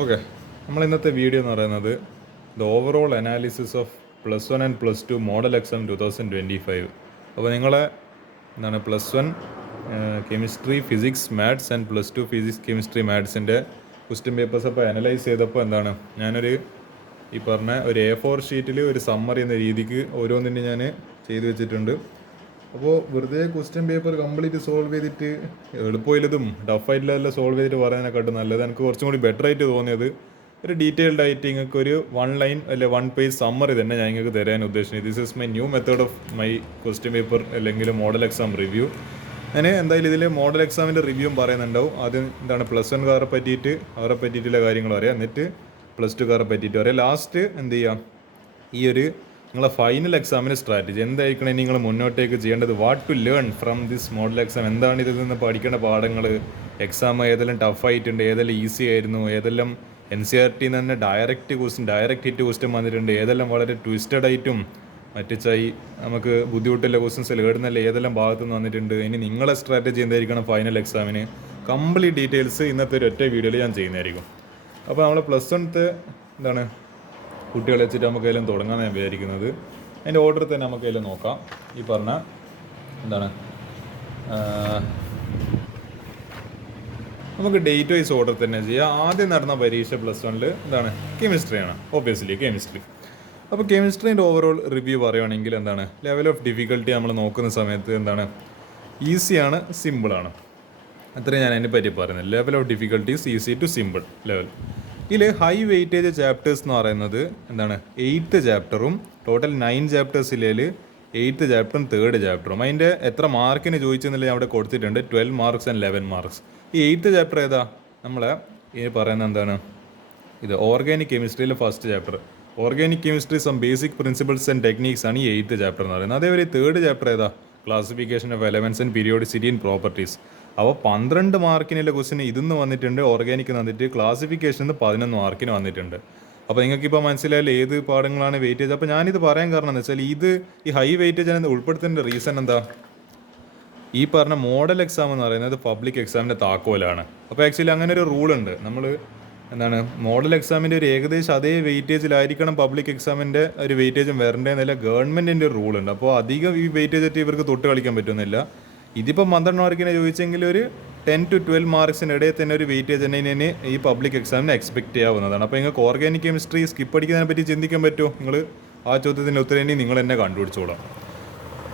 Okay, നമ്മൾ ഇന്നത്തെ video എന്ന് പറയുന്നത് the overall analysis of +1 and +2 model exam 2025. അപ്പോൾ നിങ്ങളെ +1 chemistry physics maths and +2 physics chemistry മാത്സിൻ്റെ ക്വസ്റ്റ്യൻ പേപ്പേഴ്സ് അപ്പോൾ അനലൈസ് ചെയ്തപ്പോൾ ഞാനൊരു ഈ പറഞ്ഞ ഒരു A4 ഷീറ്റിൽ ഒരു സമ്മറി എന്ന രീതിക്ക് ഓരോന്നിൻ്റെ ഞാൻ ചെയ്തു വെച്ചിട്ടുണ്ട്. അപ്പോൾ വെറുതെ ക്വസ്റ്റ്യൻ പേപ്പർ കംപ്ലീറ്റ് സോൾവ് ചെയ്തിട്ട് എളുപ്പമില്ലതും ടഫായിട്ടുള്ളതെല്ലാം സോൾവ് ചെയ്തിട്ട് പറയുന്നതിനെക്കാട്ടും നല്ലത് എനിക്ക് കുറച്ചും കൂടി ബെറ്റർ ആയിട്ട് തോന്നിയത് ഒരു ഡീറ്റെയിൽഡ് ആയിട്ട് നിങ്ങൾക്ക് ഒരു 1 ലൈൻ അല്ലെ 1 പേജ് സമ്മറി തന്നെ ഞാൻ നിങ്ങൾക്ക് തരാൻ ഉദ്ദേശിക്കുന്നത്. This is my new method of my question paper അല്ലെങ്കിൽ മോഡൽ എക്സാം റിവ്യൂ. ഞാൻ എന്തായാലും ഇതിൽ മോഡൽ എക്സാമിൻ്റെ റിവ്യൂവും പറയുന്നുണ്ടാവും. ആദ്യം +1 കാരെ പറ്റിയിട്ട് അവരെ പറ്റിയിട്ടുള്ള കാര്യങ്ങൾ പറയാം, എന്നിട്ട് +2 കാരെ പറ്റിയിട്ട് പറയാം. ലാസ്റ്റ് എന്ത് ചെയ്യാം, ഈ ഒരു നിങ്ങളെ ഫൈനൽ എക്സാമിന് സ്ട്രാറ്റജി എന്തായിരിക്കണം നിങ്ങൾ മുന്നോട്ടേക്ക് ചെയ്യേണ്ടത്, what to learn from this model exam, എന്താണ് ഇതിൽ നിന്ന് പഠിക്കേണ്ട പാഠങ്ങൾ, എക്സാം ഏതെല്ലാം ടഫായിട്ടുണ്ട്, ഏതെല്ലാം ഈസി ആയിരുന്നു, ഏതെല്ലാം NCERT തന്നെ ഡയറക്റ്റ് ഹിറ്റ് ക്വസ്റ്റ്യൻ വന്നിട്ടുണ്ട്, ഏതെല്ലാം വളരെ ട്വിസ്റ്റഡ് ആയിട്ടും നമുക്ക് ബുദ്ധിമുട്ടുള്ള ക്വസ്റ്റ്യൻസ് ഏടുന്നല്ല ഏതെല്ലാം ഭാഗത്തു നിന്ന് വന്നിട്ടുണ്ട്. ഇനി നിങ്ങളെ സ്ട്രാറ്റജി എന്തായിരിക്കണം ഫൈനൽ എക്സാമിന്, കംപ്ലീറ്റ് ഡീറ്റെയിൽസ് ഇന്നത്തെ ഒരു ഒറ്റ വീഡിയോയിൽ ഞാൻ ചെയ്യുന്നതായിരിക്കും. അപ്പോൾ നമ്മൾ +1 കുട്ടികളെ വെച്ചിട്ട് നമുക്ക് അതിലും തുടങ്ങാമെന്ന് ഞാൻ വിചാരിക്കുന്നത്. അതിൻ്റെ ഓർഡർ തന്നെ നമുക്ക് അതിൽ നോക്കാം. ഈ പറഞ്ഞ നമുക്ക് ഡേറ്റ് വൈസ് ഓർഡർ തന്നെ ചെയ്യാം. ആദ്യം നടന്ന പരീക്ഷ +1 കെമിസ്ട്രിയാണ്, ഒബ്വിയസ്ലി കെമിസ്ട്രി. അപ്പോൾ കെമിസ്ട്രീൻ്റെ ഓവറോൾ റിവ്യൂ പറയുകയാണെങ്കിൽ ലെവൽ ഓഫ് ഡിഫിക്കൽട്ടി നമ്മൾ നോക്കുന്ന സമയത്ത് ഈസിയാണ്, സിമ്പിളാണ്, അത്രയും ഞാൻ അതിനെ പറ്റി പറയുന്നത്. Level of difficulties easy to simple level. ഇതിൽ ഹൈ വെയിറ്റേജ് ചാപ്റ്റേഴ്സ് എന്ന് പറയുന്നത് 8th ചാപ്റ്ററും ടോട്ടൽ 9 ചാപ്റ്റേഴ്സിലേൽ 8th ചാപ്റ്ററും 3rd ചാപ്റ്ററും. അതിൻ്റെ എത്ര മാർക്കിന് ചോദിച്ചെന്നില്ല ഞാൻ അവിടെ കൊടുത്തിട്ടുണ്ട്, 12 മാർക്സ് ആൻഡ് 11 മാർക്സ്. ഈ 8th ചാപ്റ്റർ ഏതാ നമ്മളെ ഈ പറയുന്നത് ഇത് ഓർഗാനിക് കെമിസ്ട്രിയിലെ first chapter. Organic chemistry some basic principles and techniques ആണ് ഈ 8th ചാപ്റ്റർ എന്ന് പറയുന്നത്. അതേപോലെ 3rd ചാപ്റ്റർ ഏതാ, classification of elements and periodicity in properties. അപ്പോൾ 12 മാർക്കിനുള്ള ക്വസ്റ്റിന് ഇതിന്ന് വന്നിട്ടുണ്ട്, ഓർഗാനിക് വന്നിട്ട് ക്ലാസിഫിക്കേഷനിൽ 11 മാർക്കിന് വന്നിട്ടുണ്ട്. അപ്പോൾ നിങ്ങൾക്കിപ്പോൾ മനസ്സിലായാലും ഏത് പാഠങ്ങളാണ് വെയിറ്റേജ്. അപ്പോൾ ഞാനിത് പറയാൻ കാരണം എന്ന് വെച്ചാൽ ഈ ഹൈ വെയിറ്റേജ് ഉൾപ്പെടുത്തേണ്ട റീസൺ എന്താ, ഈ പറഞ്ഞ മോഡൽ എക്സാം എന്ന് പറയുന്നത് പബ്ലിക് എക്സാമിൻ്റെ താക്കോലാണ്. അപ്പോൾ ആക്ച്വലി അങ്ങനെ ഒരു റൂളുണ്ട്. നമ്മൾ മോഡൽ എക്സാമിൻ്റെ ഒരു ഏകദേശം അതേ വെയിറ്റേജിലായിരിക്കണം പബ്ലിക് എക്സാമിൻ്റെ ഒരു വെയിറ്റേജും വരേണ്ടതെന്നില്ല ഗവൺമെൻറ്റിൻ്റെ ഒരു റൂളുണ്ട്. അപ്പോൾ അധികം ഈ വെയിറ്റേജ് ആയിട്ട് ഇവർക്ക് തൊട്ട് കളിക്കാൻ പറ്റുന്നില്ല. ഇതിപ്പോൾ 12 മാർക്കിനെ ചോദിച്ചെങ്കിൽ ഒരു 10 to 12 മാർക്സിനിടയിൽ തന്നെ ഒരു വെയിറ്റേജ് തന്നെ ഈ പബ്ലിക് എക്സാമിന് എക്സ്പെക്ട് ചെയ്യാവുന്നതാണ്. അപ്പോൾ നിങ്ങൾക്ക് ഓർഗാനിക് കെമിസ്ട്രി സ്കിപ്പ് അടിക്കുന്നതിനെ പറ്റി ചിന്തിക്കാൻ പറ്റുമോ? നിങ്ങൾ ആ ചോദ്യത്തിൻ്റെ ഉത്തരം നിങ്ങൾ തന്നെ കണ്ടുപിടിച്ചോളാം.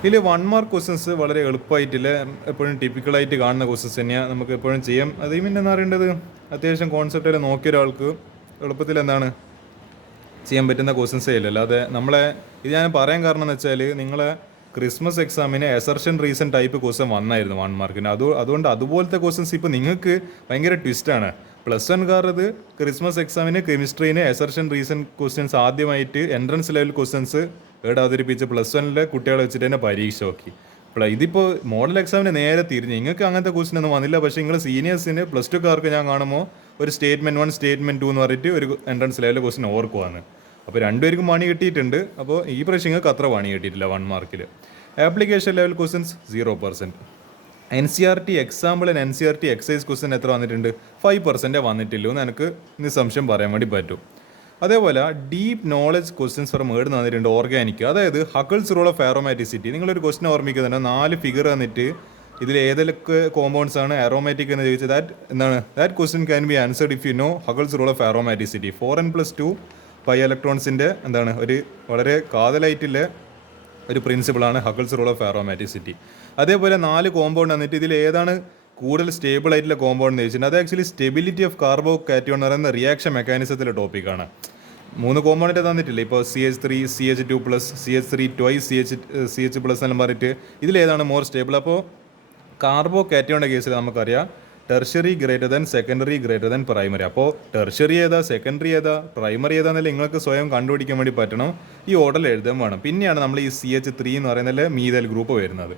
ഇതിൽ 1 മാർക്ക് ക്വസ്റ്റ്യൻസ് വളരെ എളുപ്പമായിട്ടില്ല, എപ്പോഴും ടിപ്പിക്കലായിട്ട് കാണുന്ന ക്വസ്റ്റ്യൻസ് തന്നെയാണ്, നമുക്ക് എപ്പോഴും ചെയ്യാം. അത് പിന്നെ എന്താ പറയേണ്ടത്, അത്യാവശ്യം കോൺസെപ്റ്റിൽ നോക്കിയ ഒരാൾക്ക് എളുപ്പത്തിൽ ചെയ്യാൻ പറ്റുന്ന ക്വസ്റ്റ്യൻസേ ഇല്ല. അല്ലാതെ ഇത് ഞാൻ പറയാൻ കാരണം എന്ന് വെച്ചാൽ നിങ്ങളെ ക്രിസ്മസ് എക്സാമിന് എസർഷൻ റീസൺ ടൈപ്പ് ക്വസ്റ്റ്യൻ വന്നായിരുന്നു 1 മാർക്കിന്. അതുകൊണ്ട് അതുപോലത്തെ ക്വസ്റ്റ്യൻസ് ഇപ്പോൾ നിങ്ങൾക്ക് ഭയങ്കര ട്വിസ്റ്റാണ്. +1 കാരത് ക്രിസ്മസ് എക്സാമിന് കെമിസ്ട്രീന് എസർഷൻ റീസൺ ക്വസ്റ്റ്യൻസ് ആദ്യമായിട്ട് എൻട്രൻസ് ലെവൽ ക്വസ്റ്റ്യൻസ് അവതരിപ്പിച്ച് +1 കുട്ടികളെ വെച്ചിട്ട് തന്നെ പരീക്ഷ നോക്കി. ഇതിപ്പോൾ മോഡൽ എക്സാമിന് നേരെ തിരിഞ്ഞ് നിങ്ങൾക്ക് അങ്ങനത്തെ ക്വസ്റ്റ്യൻ ഒന്നും വന്നില്ല. പക്ഷേ നിങ്ങൾ സീനിയേഴ്സിന് +2 കാർക്ക് ഞാൻ കാണുമ്പോൾ ഒരു സ്റ്റേറ്റ്മെൻറ്റ് 1 സ്റ്റേറ്റ്മെൻറ്റ് 2 എന്ന് പറഞ്ഞിട്ട് ഒരു എൻട്രൻസ് ലെവൽ ക്വസ്റ്റ്യൻ ഓർക്കുവാണ്. അപ്പോൾ രണ്ടുപേർക്കും പണി കിട്ടിയിട്ടുണ്ട്. അപ്പോൾ ഈ പ്രാവശ്യം നിങ്ങൾക്ക് അത്ര പണി കിട്ടിയിട്ടില്ല 1 മാർക്കിൽ. Application level questions 0%. NCERT example and NCERT excise question എത്ര വന്നിട്ടുണ്ട്, 5% വന്നിട്ടില്ലോ എന്ന് എനിക്ക് നിസ്സംശയം പറയാൻ വേണ്ടി പറ്റും. അതേപോലെ ഡീപ്പ് നോളജ് ക്വസ്റ്റ്യൻസ് ഫ്രം ഏട് വന്നിട്ടുണ്ട് ഓർഗാനിക്, അതായത് ഹക്കിൾസ് റൂൾ ഓഫ് ആരോമാറ്റിസിറ്റി. നിങ്ങളൊരു ക്വസ്റ്റ്യൻ ഓർമ്മിക്കുന്നുണ്ട്, 4 ഫിഗർ വന്നിട്ട് ഇതിൽ ഏതൊക്കെ കോമ്പൗണ്ട്സ് ആണ് ആരോമാറ്റിക് എന്ന് ചോദിച്ചത്. That question can be answered if you know Huckel's rule of aromaticity. 4n+2 pi ഇലക്ട്രോൺസിൻ്റെ ഒരു വളരെ കാതലായിട്ടുള്ള ഒരു പ്രിൻസിപ്പിളാണ് ഹക്കിൾസ് റൂൾ ഓഫ് ആരോമാറ്റിസിറ്റി. അതേപോലെ 4 കോമ്പൗണ്ട് വന്നിട്ട് ഇതിൽ ഏതാണ് കൂടുതൽ സ്റ്റേബിൾ ആയിട്ടുള്ള കോമ്പൗണ്ട് എന്ന് ചോദിച്ചിട്ടുണ്ട്. അത് actually stability of carbo cation എന്ന് പറയുന്ന റിയാക്ഷൻ മെക്കാനിസത്തിലെ ടോപ്പിക്കാണ്. 3 കോമ്പൗണ്ട് തന്നിട്ടില്ല, ഇപ്പോൾ CH3 CH2+, CH3 twice CH+ എന്നെല്ലാം പറഞ്ഞിട്ട് ഇതിലേതാണ് മോർ സ്റ്റേബിൾ. അപ്പോൾ കാർബോ കാറ്റയോണിൻ്റെ കേസിൽ നമുക്കറിയാം tertiary greater than secondary greater than primary. അപ്പോൾ ടെർഷറി ഏതാ, സെക്കൻഡറി ഏതാ, പ്രൈമറി ഏതാന്നല്ല നിങ്ങൾക്ക് സ്വയം കണ്ടുപിടിക്കാൻ വേണ്ടി പറ്റണം. ഈ ഓർഡറിൽ എഴുതാൻ വേണം. പിന്നെയാണ് നമ്മൾ ഈ CH3 എന്ന് പറയുന്നതിൽ മീതൽ ഗ്രൂപ്പ് വരുന്നത്.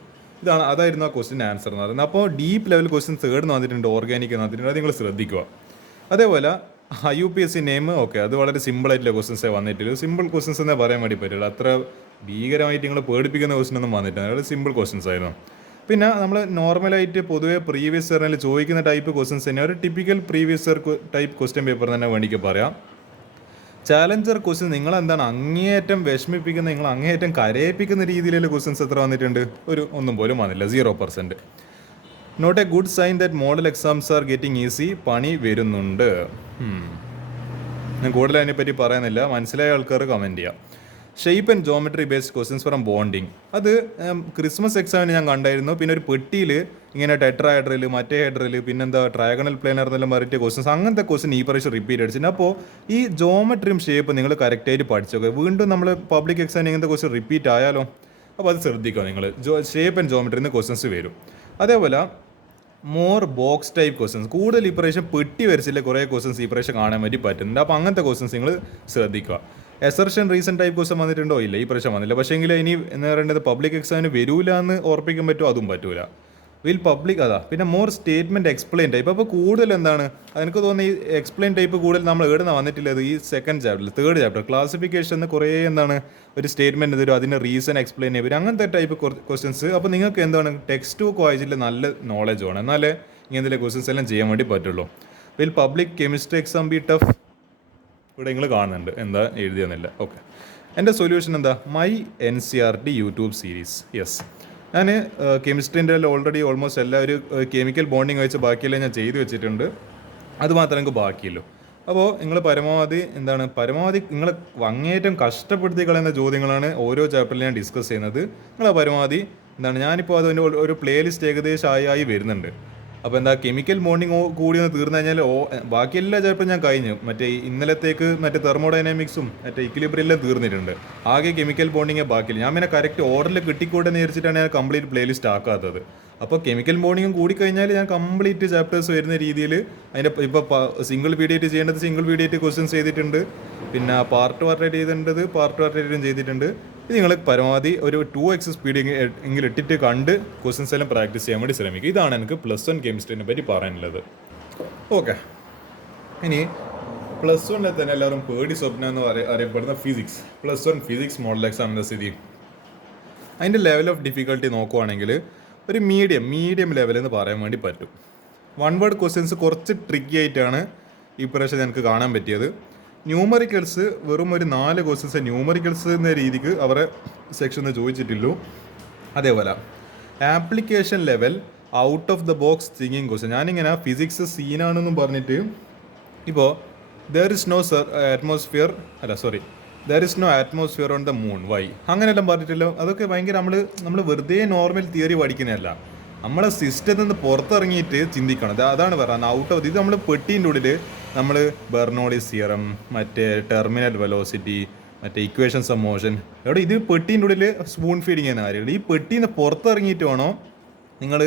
അതായിരുന്നു ആ ക്വസ്റ്റ്യൻ ആൻസർ എന്ന് പറയുന്നത്. അപ്പോൾ ഡീപ്പ് ലെവൽ ക്വസ്റ്റ്യൻ 3rd വന്നിട്ടുണ്ട്, ഓർഗാനിക് വന്നിട്ടുണ്ട്, അത് നിങ്ങൾ ശ്രദ്ധിക്കുക. അതേപോലെ UPSC നെയിം അത് വളരെ സിമ്പിളായിട്ടുള്ള ക്വസ്റ്റ്യൻസേ വന്നിട്ടില്ല. സിമ്പിൾ ക്വസ്റ്റ്യൻസ് എന്നേ പറയാൻ വേണ്ടി പറ്റില്ല, അത്ര ഭീകരമായിട്ട് നിങ്ങൾ പേടിപ്പിക്കുന്ന ക്വസ്റ്റ്യൻ ഒന്നും വന്നിട്ടില്ല, വളരെ സിമ്പിൾ ക്വസ്റ്റ്യൻസ് ആയിരുന്നു. പിന്നെ നമ്മൾ നോർമലായിട്ട് പൊതുവെ പ്രീവിയസ് ഇയറിൽ ചോദിക്കുന്ന ടൈപ്പ് ക്വസ്റ്റ്യൻസ് തന്നെ ഒരു typical previous year type question paper തന്നെ വേണമെങ്കിൽ പറയാം. ചാലഞ്ചർ ക്വസ്റ്റ്യൻ നിങ്ങൾ എന്താണ് അങ്ങേയറ്റം വിഷമിപ്പിക്കുന്ന, നിങ്ങൾ അങ്ങേയറ്റം കരയിപ്പിക്കുന്ന രീതിയിലുള്ള ക്വസ്റ്റ്യൻസ് എത്ര വന്നിട്ടുണ്ട്? ഒന്നും പോലും വന്നില്ല, 0%. Not a good sign that model exams are getting easy. പണി വരുന്നുണ്ട്. ഞാൻ കൂടുതൽ അതിനെപ്പറ്റി പറയുന്നില്ല, മനസ്സിലായ ആൾക്കാർ കമൻറ്റ് ചെയ്യാം. Shape and geometry based questions from bonding, അത് ക്രിസ്മസ് എക്സാമിന് ഞാൻ കണ്ടായിരുന്നു. പിന്നെ ഒരു പെട്ടിയിൽ ഇങ്ങനെ ടെട്രാഹെഡ്രൽ, മറ്റേ ഹെഡ്രൽ, പിന്നെന്താ ട്രയാഗണൽ പ്ലാനർ എന്നെല്ലാം പറഞ്ഞിട്ട് ക്വസ്റ്റൻസ്, അങ്ങനത്തെ ക്വസ്റ്റൻ ഈ പ്രാവശ്യം റിപ്പീറ്റ് അടിച്ചിട്ടുണ്ട്. അപ്പോൾ ഈ ജോമെട്രിയും ഷേപ്പ് നിങ്ങൾ കറക്റ്റായിട്ട് പഠിച്ചോക്കെ. വീണ്ടും നമ്മൾ പബ്ലിക് എക്സാമിന് ഇങ്ങനത്തെ ക്വസ്റ്റൻ റിപ്പീറ്റ് ആയാലോ? അപ്പോൾ അത് ശ്രദ്ധിക്കുക നിങ്ങൾ. ഷേപ്പ് ആൻഡ് ജോമെട്രിന്ന് ക്വസ്റ്റൻസ് വരും. അതേപോലെ മോർ ബോക്സ് ടൈപ്പ് ക്വസ്റ്റൻസ്, കൂടുതൽ ഈ പ്രാവശ്യം പെട്ടി വരച്ചില്ല കുറേ ക്വസ്റ്റൻസ് ഈ പ്രാവശ്യം കാണാൻ വേണ്ടി പറ്റുന്നുണ്ട്. അപ്പോൾ അങ്ങനത്തെ ക്വസ്റ്റൻസ് നിങ്ങൾ ശ്രദ്ധിക്കുക. എസർഷൻ റീസൺ ടൈപ്പ് ക്വസ്റ്റൻ വന്നിട്ടുണ്ടോ? ഇല്ല, ഈ പ്രാവശ്യം വന്നില്ല. പക്ഷേ എങ്കിൽ ഇനി എന്ന് പറയുന്നത് പബ്ലിക് എക്സാമിന് വരൂല എന്ന് ഓർപ്പിക്കാൻ പറ്റുമോ? അതും പറ്റൂല. പബ്ലിക് അതാ. പിന്നെ മോർ സ്റ്റേറ്റ്മെൻറ്റ് എക്സ്പ്ലെയിൻ ടൈപ്പ്. അപ്പോൾ കൂടുതൽ എന്താണ് എനിക്ക് തോന്നുന്നത് ഈ എക്സ്പ്ലെയിൻ ടൈപ്പ് കൂടുതൽ നമ്മൾ എവിടുന്ന വന്നിട്ടില്ലത് ഈ സെക്കൻഡ് ചാപ്റ്ററിൽ, തേർഡ് ചാപ്റ്റർ ക്ലാസിഫിക്കേഷൻ കുറേ എന്താണ് ഒരു സ്റ്റേറ്റ്മെൻറ്റ് തരും, അതിൻ്റെ റീസൺ എക്സ്പ്ലെയിൻ ചെയ്യും, അങ്ങനത്തെ ടൈപ്പ് ക്വസ്റ്റ്യൻസ്. അപ്പോൾ നിങ്ങൾക്ക് എന്താണ് ടെക്സ്റ്റ് ബുക്ക് വായിച്ചിട്ട് നല്ല നോളജ് വേണം, എന്നാലേ ഇങ്ങനത്തെ ക്വസ്റ്റ്യൻസ് എല്ലാം ചെയ്യാൻ വേണ്ടി പറ്റുള്ളൂ. Public chemistry exam B tough? ഇവിടെ നിങ്ങൾ കാണുന്നുണ്ട് എന്താ എഴുതിയെന്നില്ല. ഓക്കെ, എൻ്റെ സൊല്യൂഷൻ എന്താ? My NCERT YouTube series. Yes, ഞാൻ കെമിസ്ട്രീൻ്റെ ഓൾറെഡി ഓൾമോസ്റ്റ് എല്ലാവരും കെമിക്കൽ ബോണ്ടിങ് വെച്ച് ബാക്കിയെല്ലാം ഞാൻ ചെയ്തു വെച്ചിട്ടുണ്ട്. അത് മാത്രമേ എനിക്ക് ബാക്കിയുള്ളൂ. അപ്പോൾ നിങ്ങൾ പരമാവധി നിങ്ങൾ അങ്ങേറ്റം കഷ്ടപ്പെടുത്തി കളയുന്ന ചോദ്യങ്ങളാണ് ഓരോ ചാപ്റ്ററിൽ ഞാൻ ഡിസ്കസ് ചെയ്യുന്നത്. നിങ്ങൾ പരമാവധി ഞാനിപ്പോൾ അതിൻ്റെ ഒരു പ്ലേലിസ്റ്റ് ഏകദേശം ആയി വരുന്നുണ്ട്. അപ്പോൾ കെമിക്കൽ ബോണ്ടിങ് കൂടി ഒന്ന് തീർന്നു കഴിഞ്ഞാൽ ബാക്കി എല്ലാ ചാപ്റ്ററും ഞാൻ കഴിഞ്ഞു. മറ്റേ ഇന്നലത്തേക്ക് തെർമോഡൈനാമിക്സും ഇക്വിലിബ്രിയം എല്ലാം തീർന്നിട്ടുണ്ട്. ആകെ കെമിക്കൽ ബോണ്ടിങ്ങേ ബാക്കിയില്ല. ഞാൻ പിന്നെ കറക്റ്റ് ഓർഡറിൽ കിട്ടിക്കൂടെ നേരിച്ചിട്ടാണ് ഞാൻ കംപ്ലീറ്റ് പ്ലേലിസ്റ്റ് ആക്കാത്തത്. അപ്പോൾ കെമിക്കൽ ബോണ്ടിങ്ങും കൂടിക്കഴിഞ്ഞാൽ ഞാൻ കംപ്ലീറ്റ് ചാപ്റ്റേഴ്സ് വരുന്ന രീതിയിൽ അതിൻ്റെ ഇപ്പോൾ സിംഗിൾ വീഡിയോ ചെയ്യേണ്ടത് സിംഗിൾ വീഡിയോ ക്വസ്റ്റ്യൻസ് ചെയ്തിട്ടുണ്ട്. പിന്നെ പാർട്ട് പാർട്ടായിട്ട് ചെയ്തിട്ടുണ്ട്, പാർട്ട് പാർട്ടായിട്ടും ചെയ്തിട്ടുണ്ട്. ഇത് നിങ്ങൾ പരമാവധി ഒരു 2x സ്പീഡ് എങ്കിലും ഇട്ടിട്ട് കണ്ട് ക്വസ്റ്റ്യൻസ് എല്ലാം പ്രാക്ടീസ് ചെയ്യാൻ വേണ്ടി ശ്രമിക്കുക. ഇതാണ് എനിക്ക് +1 കെമിസ്ട്രീനെ പറ്റി പറയാനുള്ളത്. ഓക്കെ, ഇനി +1 തന്നെ എല്ലാവരും പേടി സ്വപ്നം എന്ന് അറിയപ്പെടുന്ന ഫിസിക്സ്, +1 ഫിസിക്സ് മോഡൽ എക്സാമിൻ്റെ സ്ഥിതി. അതിൻ്റെ ലെവൽ ഓഫ് ഡിഫിക്കൽട്ടി നോക്കുവാണെങ്കിൽ ഒരു മീഡിയം ലെവൽ എന്ന് പറയാൻ വേണ്ടി പറ്റും. 1 വേർഡ് ക്വസ്റ്റ്യൻസ് കുറച്ച് ട്രിക്കി ആയിട്ടാണ് ഈ പ്രാവശ്യം എനിക്ക് കാണാൻ പറ്റിയത്. ന്യൂമറിക്കൽസ് വെറും ഒരു 4 ക്വസ്റ്റ്യൻസ് ന്യൂമറിക്കൽസ് എന്ന രീതിക്ക് അവരെ സെക്ഷനിൽ ചോദിച്ചിട്ടുള്ളൂ. അതേപോലെ application level out of the box thinking question. ഞാനിങ്ങനെ ഫിസിക്സ് സീനാണെന്നും പറഞ്ഞിട്ട് ഇപ്പോൾ there is no atmosphere on the moon, why അങ്ങനെയെല്ലാം പറഞ്ഞിട്ടില്ലോ. അതൊക്കെ ഭയങ്കര നമ്മൾ വെറുതെ നോർമൽ തിയറി പഠിക്കുന്നതല്ല, നമ്മളെ സിസ്റ്റത്തിൽ നിന്ന് പുറത്തിറങ്ങിയിട്ട് ചിന്തിക്കണം. അതാണ് പറയുന്നത് ഔട്ട് ഓഫ് ഇത്. നമ്മൾ പെട്ടീൻ്റെ ഉള്ളിൽ നമ്മൾ ബെർണോളിസ് തിയറം, മറ്റേ ടെർമിനൽ വെലോസിറ്റി, മറ്റേ ഇക്വേഷൻസ് ഓഫ് മോഷൻ, എവിടെ ഇത് പെട്ടീൻ്റെ ഉള്ളിൽ സ്പൂൺ ഫീഡിങ് ചെയ്യുന്ന കാര്യങ്ങൾ. ഈ പെട്ടീന്ന് പുറത്തിറങ്ങിയിട്ട് വേണോ നിങ്ങൾ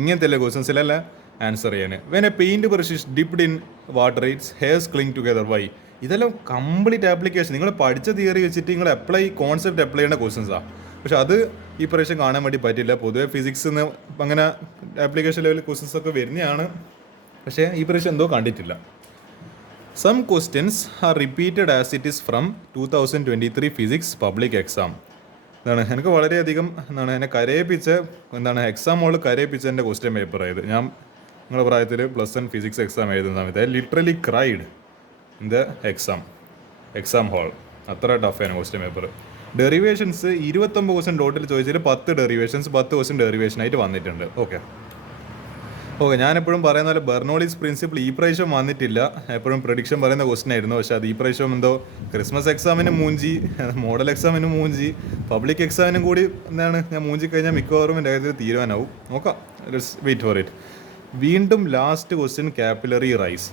ഇങ്ങനത്തെ ക്വസ്റ്റ്യൻസിലെല്ലാം ആൻസർ ചെയ്യാൻ. When a paint brush is dipped in water its hairs cling together, why? ഇതെല്ലാം കംപ്ലീറ്റ് ആപ്ലിക്കേഷൻ. നിങ്ങൾ പഠിച്ച തിയറി വെച്ചിട്ട് നിങ്ങൾ കോൺസെപ്റ്റ് അപ്ലൈ ചെയ്യുന്ന ക്വസ്റ്റ്യൻസാണ്. പക്ഷെ അത് ഈ പ്രാവശ്യം കാണാൻ വേണ്ടി പറ്റില്ല. പൊതുവെ ഫിസിക്സിന്ന് അങ്ങനെ ആപ്ലിക്കേഷൻ ലെവൽ ക്വസ്റ്റ്യൻസ് ഒക്കെ വരുന്നതാണ്, പക്ഷേ ഈ പ്രാവശ്യം എന്തോ കണ്ടിട്ടില്ല. Some questions are repeated as it is from 2023 physics public exam. എനിക്ക് വളരെയധികം എന്നെ കരയിപ്പിച്ച എക്സാം ഹോളിൽ കരയിപ്പിച്ച എൻ്റെ ക്വസ്റ്റ്യൻ പേപ്പർ ആയത്. ഞാൻ നിങ്ങളുടെ പ്രായത്തിൽ +1 ഫിസിക്സ് എക്സാം എഴുതുന്ന സമയത്ത് literally cried in the exam hall. അത്ര ടഫാണ് question paper. Derivations 29 question total ചോദിച്ചാൽ 10 ഡെറിവേഷൻസ് 10 ക്വസ്റ്റ്യൻ ഡെറിവേഷനായിട്ട് വന്നിട്ടുണ്ട്. ഓക്കെ, ഞാനെപ്പോഴും പറയുന്ന പോലെ ബെർണോളിസ് പ്രിൻസിപ്പിൾ ഈ പ്രാവശ്യം വന്നിട്ടില്ല. എപ്പോഴും പ്രഡിക്ഷൻ പറയുന്ന ക്വസ്റ്റ്യൻ ആയിരുന്നു. പക്ഷേ അത് ഈ പ്രാവശ്യം എന്തോ ക്രിസ്മസ് എക്സാമിന് മൂഞ്ചി, മോഡൽ എക്സാമിന് മൂഞ്ചി, പബ്ലിക് എക്സാമിനും കൂടി ഞാൻ മൂഞ്ചി കഴിഞ്ഞാൽ മിക്കവാറും എൻ്റെ കാര്യത്തിൽ തീരുമാനമാവും. നോക്കാം, വെയിറ്റ് ഫോർ ഇറ്റ്. വീണ്ടും ലാസ്റ്റ് ക്വസ്റ്റ്യൻ കാപ്പിലറി റൈസ്.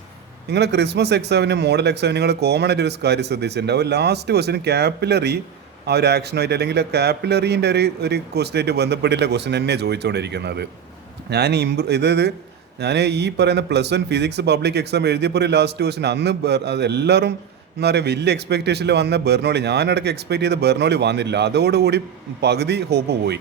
നിങ്ങൾ ക്രിസ്മസ് എക്സാമിനും മോഡൽ എക്സാമിനും നിങ്ങൾ കോമൺ ആയിട്ട് ഒരു കാര്യം ശ്രദ്ധിച്ചിട്ടുണ്ടാവും. ലാസ്റ്റ് ക്വസ്റ്റ്യൻ കാപ്പിലറി ആ ഒരു ആക്ഷനുമായിട്ട് അല്ലെങ്കിൽ കാപ്പിലറീൻ്റെ ഒരു ക്വസ്റ്റ്യനായിട്ട് ബന്ധപ്പെട്ടില്ല ക്വസ്റ്റ്യൻ തന്നെ ചോദിച്ചുകൊണ്ടിരിക്കുന്നത്. ഞാൻ ഈ പറയുന്ന +1 ഫിസിക്സ് പബ്ലിക് എക്സാം എഴുതിയപ്പോൾ ഒരു ലാസ്റ്റ് ക്വസ്റ്റ്യൻ അന്ന് അത് എല്ലാവരും വലിയ എക്സ്പെക്റ്റേഷനിൽ വന്ന ബെർണോളി, ഞാനടക്കം എക്സ്പെക്ട് ചെയ്ത ബെർണോളി വന്നില്ല. അതോടുകൂടി പകുതി ഹോപ്പ് പോയി,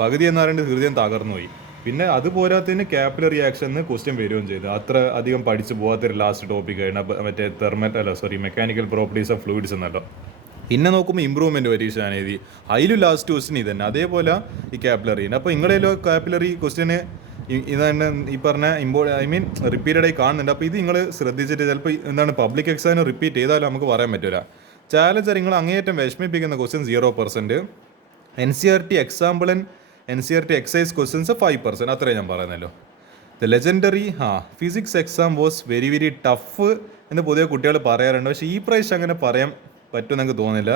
പകുതി എന്ന് പറയുന്നത് ഹൃദയം തകർന്നു പോയി. പിന്നെ അത് പോരാത്തതിന് കാപ്പിലറി ആക്ഷന് ക്വസ്റ്റ്യൻ വരികയും ചെയ്തു. അത്ര അധികം പഠിച്ചു പോകാത്തൊരു ലാസ്റ്റ് ടോപ്പിക്കാണ് മെക്കാനിക്കൽ പ്രോപ്പർട്ടീസ് ഓഫ് ഫ്ലൂയിഡ്സ് എന്നല്ലോ. പിന്നെ നോക്കുമ്പോൾ ഇമ്പ്രൂവ്മെൻറ്റ് പരീക്ഷയാണ് എഴുതി, അതിലും ലാസ്റ്റ് ക്വസ്റ്റ്യൻ ഇത് തന്നെ. അതേപോലെ ഈ കാപ്പിലറിന്. അപ്പോൾ നിങ്ങളേലോ കാപ്പിലറി ക്വസ്റ്റ്യന് ഇതാണ് ഈ പറഞ്ഞ റിപ്പീറ്റഡായി കാണുന്നുണ്ട്. അപ്പോൾ ഇത് നിങ്ങൾ ശ്രദ്ധിച്ചിട്ട് ചിലപ്പോൾ എന്താണ് പബ്ലിക് എക്സാമിന് റിപ്പീറ്റ് ചെയ്താലും നമുക്ക് പറയാൻ പറ്റില്ല. ചാലഞ്ചർ നിങ്ങൾ അങ്ങേയറ്റം വിഷമിപ്പിക്കുന്ന question 0%, NCERT example and NCERT exercise questions 5%, അത്രയും ഞാൻ പറയുന്നല്ലോ. The legendary physics exam was very very tough എന്ന് പൊതുവെ കുട്ടികൾ പറയാറുണ്ട്. പക്ഷേ ഈ പ്രാവശ്യം അങ്ങനെ പറയാൻ പറ്റുമെന്ന് എനിക്ക് തോന്നുന്നില്ല.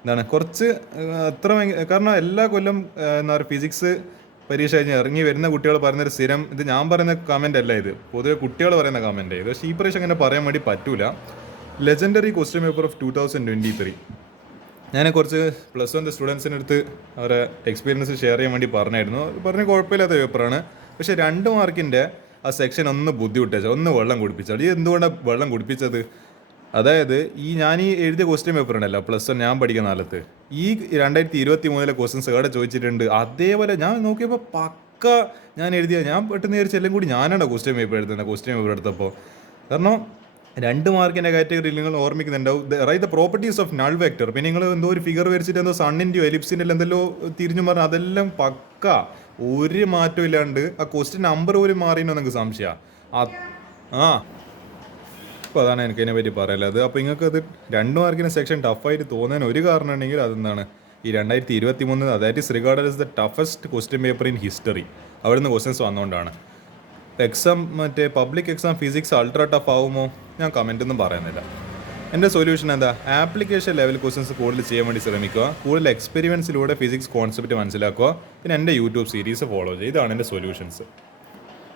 എന്താണ് കുറച്ച് അത്ര കാരണം എല്ലാ കൊല്ലം എന്താ പറയുക ഫിസിക്സ് പരീക്ഷ കഴിഞ്ഞ് ഇറങ്ങി വരുന്ന കുട്ടികൾ പറയുന്നൊരു സ്ഥിരം, ഇത് ഞാൻ പറയുന്ന കമൻ്റ് അല്ല, ഇത് പൊതുവെ കുട്ടികൾ പറയുന്ന കമൻ്റ് ഇത്. പക്ഷേ ഈ പ്രാവശ്യം അങ്ങനെ പറയാൻ വേണ്ടി പറ്റൂല. ലെജൻഡറി ക്വസ്റ്റ്യൻ പേപ്പർ ഓഫ് 2023 ഞാൻ കുറച്ച് +1 സ്റ്റുഡൻസിൻ്റെ അടുത്ത് അവരെ എക്സ്പീരിയൻസ് ഷെയർ ചെയ്യാൻ വേണ്ടി പറഞ്ഞ കുഴപ്പമില്ലാത്ത പേപ്പറാണ്. പക്ഷേ 2 മാർക്കിൻ്റെ ആ സെക്ഷൻ ഒന്ന് ബുദ്ധിമുട്ടിച്ച, ഒന്ന് വെള്ളം കുടിപ്പിച്ചാൽ. ഇത് എന്തുകൊണ്ടാണ് വെള്ളം കുടിപ്പിച്ചത്? അതായത് ഞാൻ എഴുതിയ ക്വസ്റ്റ്യൻ പേപ്പർ ഉണ്ടല്ലോ +1 ഞാൻ പഠിക്കുന്ന കാലത്ത്, ഈ 2023 ക്വസ്റ്റ്യൻസ് അവിടെ ചോദിച്ചിട്ടുണ്ട്. അതേപോലെ ഞാൻ നോക്കിയപ്പോൾ പക്ക ഞാൻ പെട്ടെന്ന് വിചാരിച്ച എല്ലാം കൂടി ഞാനാണ് ക്വസ്റ്റ്യൻ പേപ്പർ എടുത്തപ്പോൾ. കാരണം 2 മാർക്കിൻ്റെ കാറ്റഗറിയിൽ നിങ്ങൾ ഓർമ്മിക്കുന്നുണ്ടാവും, right the properties of null vector. പിന്നെ നിങ്ങൾ എന്തോ ഒരു ഫിഗർ വരച്ചിട്ട് എന്തോ സണ്ണിൻ്റെയോ എലിപ്സിൻ്റെ എന്തെല്ലോ തിരിഞ്ഞു പറഞ്ഞാൽ അതെല്ലാം പക്ക ഒരു മാറ്റം ഇല്ലാണ്ട് ആ ക്വസ്റ്റ്യൻ നമ്പർ പോലും മാറിയെന്നോ നിങ്ങൾക്ക് സംശയമാണ്. അപ്പോൾ അതാണ് എനിക്ക് അതിനെ പറ്റി പറയാനുള്ളത്. അപ്പോൾ നിങ്ങൾക്കത് 2 മാർക്കിന് സെക്ഷൻ ടഫായിട്ട് തോന്നാൻ ഒരു കാരണം ഉണ്ടെങ്കിൽ അതെന്താണ്, ഈ 2023 അതായത് regarded as the toughest question paper in history, അവിടെ നിന്ന് ക്വസ്റ്റ്യൻസ് വന്നുകൊണ്ടാണ്. Exam public exam physics ultra tough ആകുമോ? ഞാൻ കമൻറ്റൊന്നും പറയുന്നില്ല. എൻ്റെ സൊല്യൂഷൻ എന്താ, ആപ്ലിക്കേഷൻ ലെവൽ ക്വസ്റ്റ്യൻസ് കൂടുതൽ ചെയ്യാൻ വേണ്ടി ശ്രമിക്കുക, കൂടുതൽ എക്സ്പെരിമെൻസിലൂടെ ഫിസിക്സ് കോൺസെപ്റ്റ് മനസ്സിലാക്കുക, പിന്നെ എൻ്റെ യൂട്യൂബ് സീരീസ് ഫോളോ ചെയ്യുക. ഇതാണ് എൻ്റെ സൊല്യൂഷൻസ്.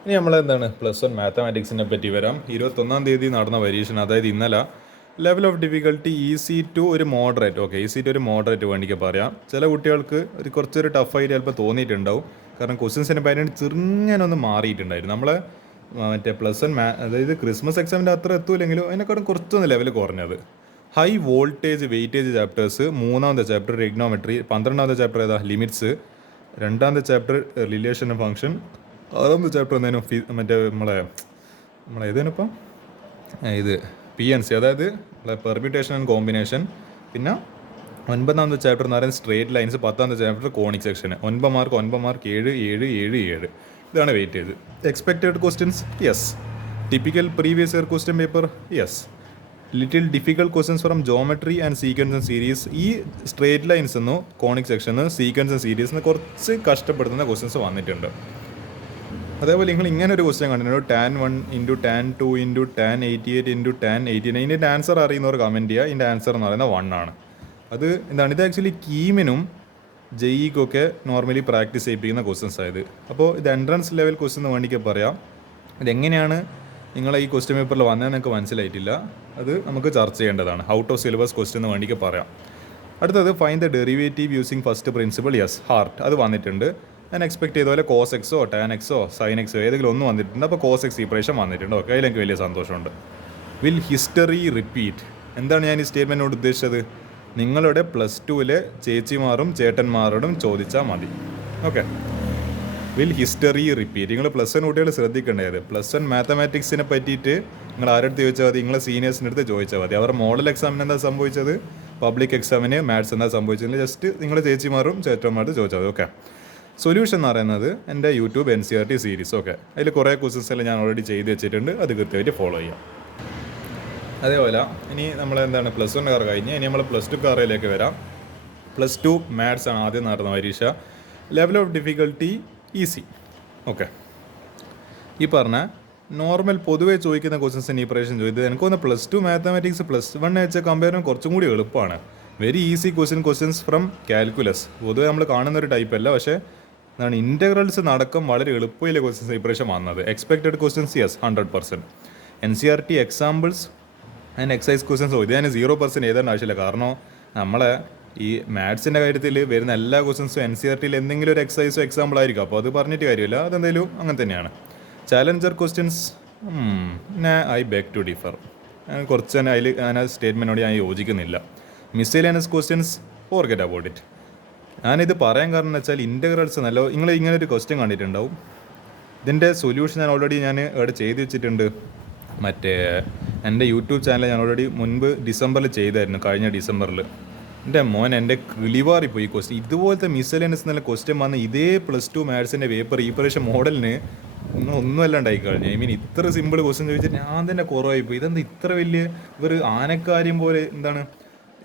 ഇനി നമ്മളെന്താണ് +1 മാത്തമാറ്റിക്സിനെ പറ്റി വരാം. 21-ാം തീയതി നടന്ന പരീക്ഷ, അതായത് ഇന്നലെ, level of difficulty easy to ഒരു മോഡറേറ്റ്. ഈസി ടു ഒരു മോഡറേറ്റ് വേണ്ടിക്ക് പറയാം. ചില കുട്ടികൾക്ക് കുറച്ചൊരു ടഫായിട്ട് ചിലപ്പോൾ തോന്നിയിട്ടുണ്ടാവും, കാരണം ക്വസ്റ്റ്യൻസിൻ്റെ പാറ്റേൺ ചെറുങ്ങനൊന്ന് മാറിയിട്ടുണ്ടായിരുന്നു. നമ്മളെ +1 അതായത് ക്രിസ്മസ് എക്സാമിൻ്റെ അത്ര എത്തൂല്ലെങ്കിലും അതിനെക്കാളും കുറച്ചൊന്ന് ലെവൽ കുറഞ്ഞത്. ഹൈ വോൾട്ടേജ് വെയിറ്റേജ് ചാപ്റ്റേഴ്സ് 3-ാമത്തെ ചാപ്റ്റർ ട്രിഗ്നോമെട്രി, 12-ാമത്തെ ചാപ്റ്റർ ഏതാ ലിമിറ്റ്സ്, 2-ാമത്തെ ചാപ്റ്റർ റിലേഷൻ ഫംഗ്ഷൻ, 6-ാമത്തെ ചാപ്റ്റർ എന്തായാലും ഏതാണിപ്പം ഇത് PNC, അതായത് പെർമ്യൂട്ടേഷൻ ആൻഡ് കോമ്പിനേഷൻ. പിന്നെ 9-ാമത്തെ ചാപ്റ്റർ എന്ന് പറയുന്നത് സ്ട്രേറ്റ് ലൈൻസ്, 10-ാമത്തെ ചാപ്റ്റർ കോണിക് സെക്ഷൻ. 9 മാർക്ക് 7 7 7 7. ഇതാണ് വെയിറ്റ് ചെയ്ത്. Expected questions yes, typical previous year question paper yes, little difficult questions from geometry and sequence and series. ഈ സ്ട്രേറ്റ് ലൈൻസ് എന്നോ conic section sequence and series കുറച്ച് കഷ്ടപ്പെടുത്തുന്ന questions വന്നിട്ടുണ്ട്. അതേപോലെ നിങ്ങൾ ഇങ്ങനെ ഒരു ക്വസ്റ്റ്യൻ കണ്ടിട്ടുണ്ടോ, tan 1 × tan 2 × tan 88 × tan 89. ഇതിൻ്റെ ആൻസർ അറിയുന്നവർ കമൻറ്റ് ചെയ്യുക. ഇതിൻ്റെ ആൻസർ എന്ന് പറയുന്നത് 1 ആണ്. അത് എന്താണ്, ഇത് ആക്ച്വലി കീമിനും JEE-ക്കൊക്കെ നോർമലി പ്രാക്ടീസ് ചെയ്യിപ്പിക്കുന്ന ക്വസ്റ്റ്യൻസ് ആയത്. അപ്പോൾ ഇത് എൻട്രൻസ് ലെവൽ ക്വസ്റ്റ്യൻ എന്ന് വേണ്ടിയൊക്കെ പറയാം. ഇതെങ്ങനെയാണ് നിങ്ങളെ ഈ ക്വസ്റ്റ്യൻ പേപ്പറിൽ വന്നതെന്ന് എനിക്ക് മനസ്സിലായിട്ടില്ല, അത് നമുക്ക് ചർച്ച ചെയ്യേണ്ടതാണ്. ഔട്ട് ഓഫ് സിലബസ് ക്വസ്റ്റ്യൻ എന്ന് വേണ്ടിയൊക്കെ പറയാം. അടുത്തത് find the derivative using first principle. Yes, heart അത് വന്നിട്ടുണ്ട്. ഞാൻ എക്സ്പെക്ട് ചെയ്ത പോലെ cos x tan x sin x ഏതെങ്കിലും ഒന്ന് വന്നിട്ടുണ്ട്. അപ്പോൾ cos x ഈ പ്രാവശ്യം വന്നിട്ടുണ്ട്. ഓക്കെ, അതിലെനിക്ക് വലിയ സന്തോഷമുണ്ട്. Will history repeat? എന്താണ് ഞാൻ ഈ സ്റ്റേറ്റ്മെൻറ്റോട് ഉദ്ദേശിച്ചത്? നിങ്ങളുടെ +2-ലെ ചേച്ചിമാരും ചേട്ടന്മാരോടും ചോദിച്ചാൽ മതി. Okay, will history repeat? നിങ്ങൾ +1 കുട്ടികൾ ശ്രദ്ധിക്കേണ്ടത്, +1 മാത്തമാറ്റിക്സിനെ പറ്റിയിട്ട് നിങ്ങൾ ആരുടെ ചോദിച്ചാൽ മതി? നിങ്ങളെ സീനിയേഴ്സിൻ്റെ അടുത്ത് ചോദിച്ചാൽ മതി. അവരുടെ മോഡൽ എക്സാമിന് എന്താ സംഭവിച്ചത്, പബ്ലിക് എക്സാമിന് മാത്സ് എന്താ സംഭവിച്ചത്, ജസ്റ്റ് നിങ്ങളുടെ ചേച്ചിമാരും ചേട്ടന്മാരോട് ചോദിച്ചാൽ മതി. ഓക്കെ, സൊല്യൂഷൻ എന്ന് പറയുന്നത് എൻ്റെ യൂട്യൂബ് NCERT സീരീസ്. ഓക്കെ, അതിൽ കുറേ ക്വസ്റ്റൻസ് എല്ലാം ഞാൻ ഓൾറെഡി ചെയ്ത് വെച്ചിട്ടുണ്ട്, അത് കൃത്യമായിട്ട് ഫോളോ ചെയ്യാം. അതേപോലെ ഇനി നമ്മളെന്താണ് +1 കഴിഞ്ഞ് ഇനി നമ്മൾ +2 വരാം. +2 മാത്സ് ആണ് ആദ്യം നടന്ന പരീക്ഷ. Level of difficulty easy. Okay, ഈ പറഞ്ഞ നോർമൽ പൊതുവെ ചോദിക്കുന്ന ക്വസ്റ്റൻസിന് ഈ പ്രാവശ്യം ചോദിച്ചത് എനിക്കൊന്ന് +2 മാത്തമാറ്റിക്സ് +1 വെച്ച് കമ്പയർ ചെയ്യാൻ കുറച്ചും കൂടി എളുപ്പമാണ്. Very easy questions from calculus. പൊതുവെ നമ്മൾ കാണുന്നൊരു ടൈപ്പ് അല്ല, പക്ഷേ എന്താണ് ഇൻറ്റഗ്രൽസ് നടക്കം വളരെ എളുപ്പമില്ല ക്വസ്റ്റ്യൻസ് ഈ പ്രാവശ്യം വന്നത്. Expected questions yes 100%. NCERT examples and excise questions ഇത് ഞാൻ 0% എഴുതേണ്ട ആവശ്യമില്ല. കാരണം നമ്മളെ ഈ മാത്സിൻ്റെ കാര്യത്തിൽ വരുന്ന എല്ലാ ക്വസ്റ്റ്യൻസും NCERT-യിൽ എന്തെങ്കിലും ഒരു എക്സൈസോ എക്സാമ്പിൾ ആയിരിക്കും. അപ്പോൾ അത് പറഞ്ഞിട്ട് കാര്യമില്ല, അതെന്തെങ്കിലും അങ്ങനെ തന്നെയാണ്. Challenger questions I beg to differ. കുറച്ച് തന്നെ അതിൽ ഞാൻ സ്റ്റേറ്റ്മെൻറ്റോട് ഞാൻ യോജിക്കുന്നില്ല. Miscellaneous questions forget about it. ഞാനിത് പറയാൻ കാരണം എന്ന് വെച്ചാൽ ഇൻറ്റഗ്രൽസ് നല്ല നിങ്ങൾ ഇങ്ങനെ ഒരു ക്വസ്റ്റ്യൻ കണ്ടിട്ടുണ്ടാവും. ഇതിൻ്റെ സൊല്യൂഷൻ ഞാൻ ഇവിടെ ചെയ്ത് വെച്ചിട്ടുണ്ട്. എൻ്റെ യൂട്യൂബ് ചാനൽ ഞാൻ ഓൾറെഡി മുൻപ് ഡിസംബറിൽ ചെയ്തായിരുന്നു, കഴിഞ്ഞ ഡിസംബറിൽ. എൻ്റെ മോൻ എൻ്റെ കിളിവാറിപ്പോയി ക്വസ്റ്റ്യൻ. ഇതുപോലത്തെ മിസലേനസ് എന്നുള്ള ക്വസ്റ്റ്യൻ വന്ന് ഇതേ +2 മാത്സിൻ്റെ പേപ്പർ ഈ പ്രാവശ്യം മോഡലിന് ഒന്നും അല്ലാണ്ടായി കഴിഞ്ഞു. ഐ മീൻ ഇത്ര സിമ്പിൾ ക്വസ്റ്റ്യൻ ചോദിച്ചിട്ട് ഞാൻ തന്നെ കുറവായിപ്പോയി. ഇതെന്താ ഇത്ര വലിയ ഇവർ ആനക്കാര്യം പോലെ എന്താണ്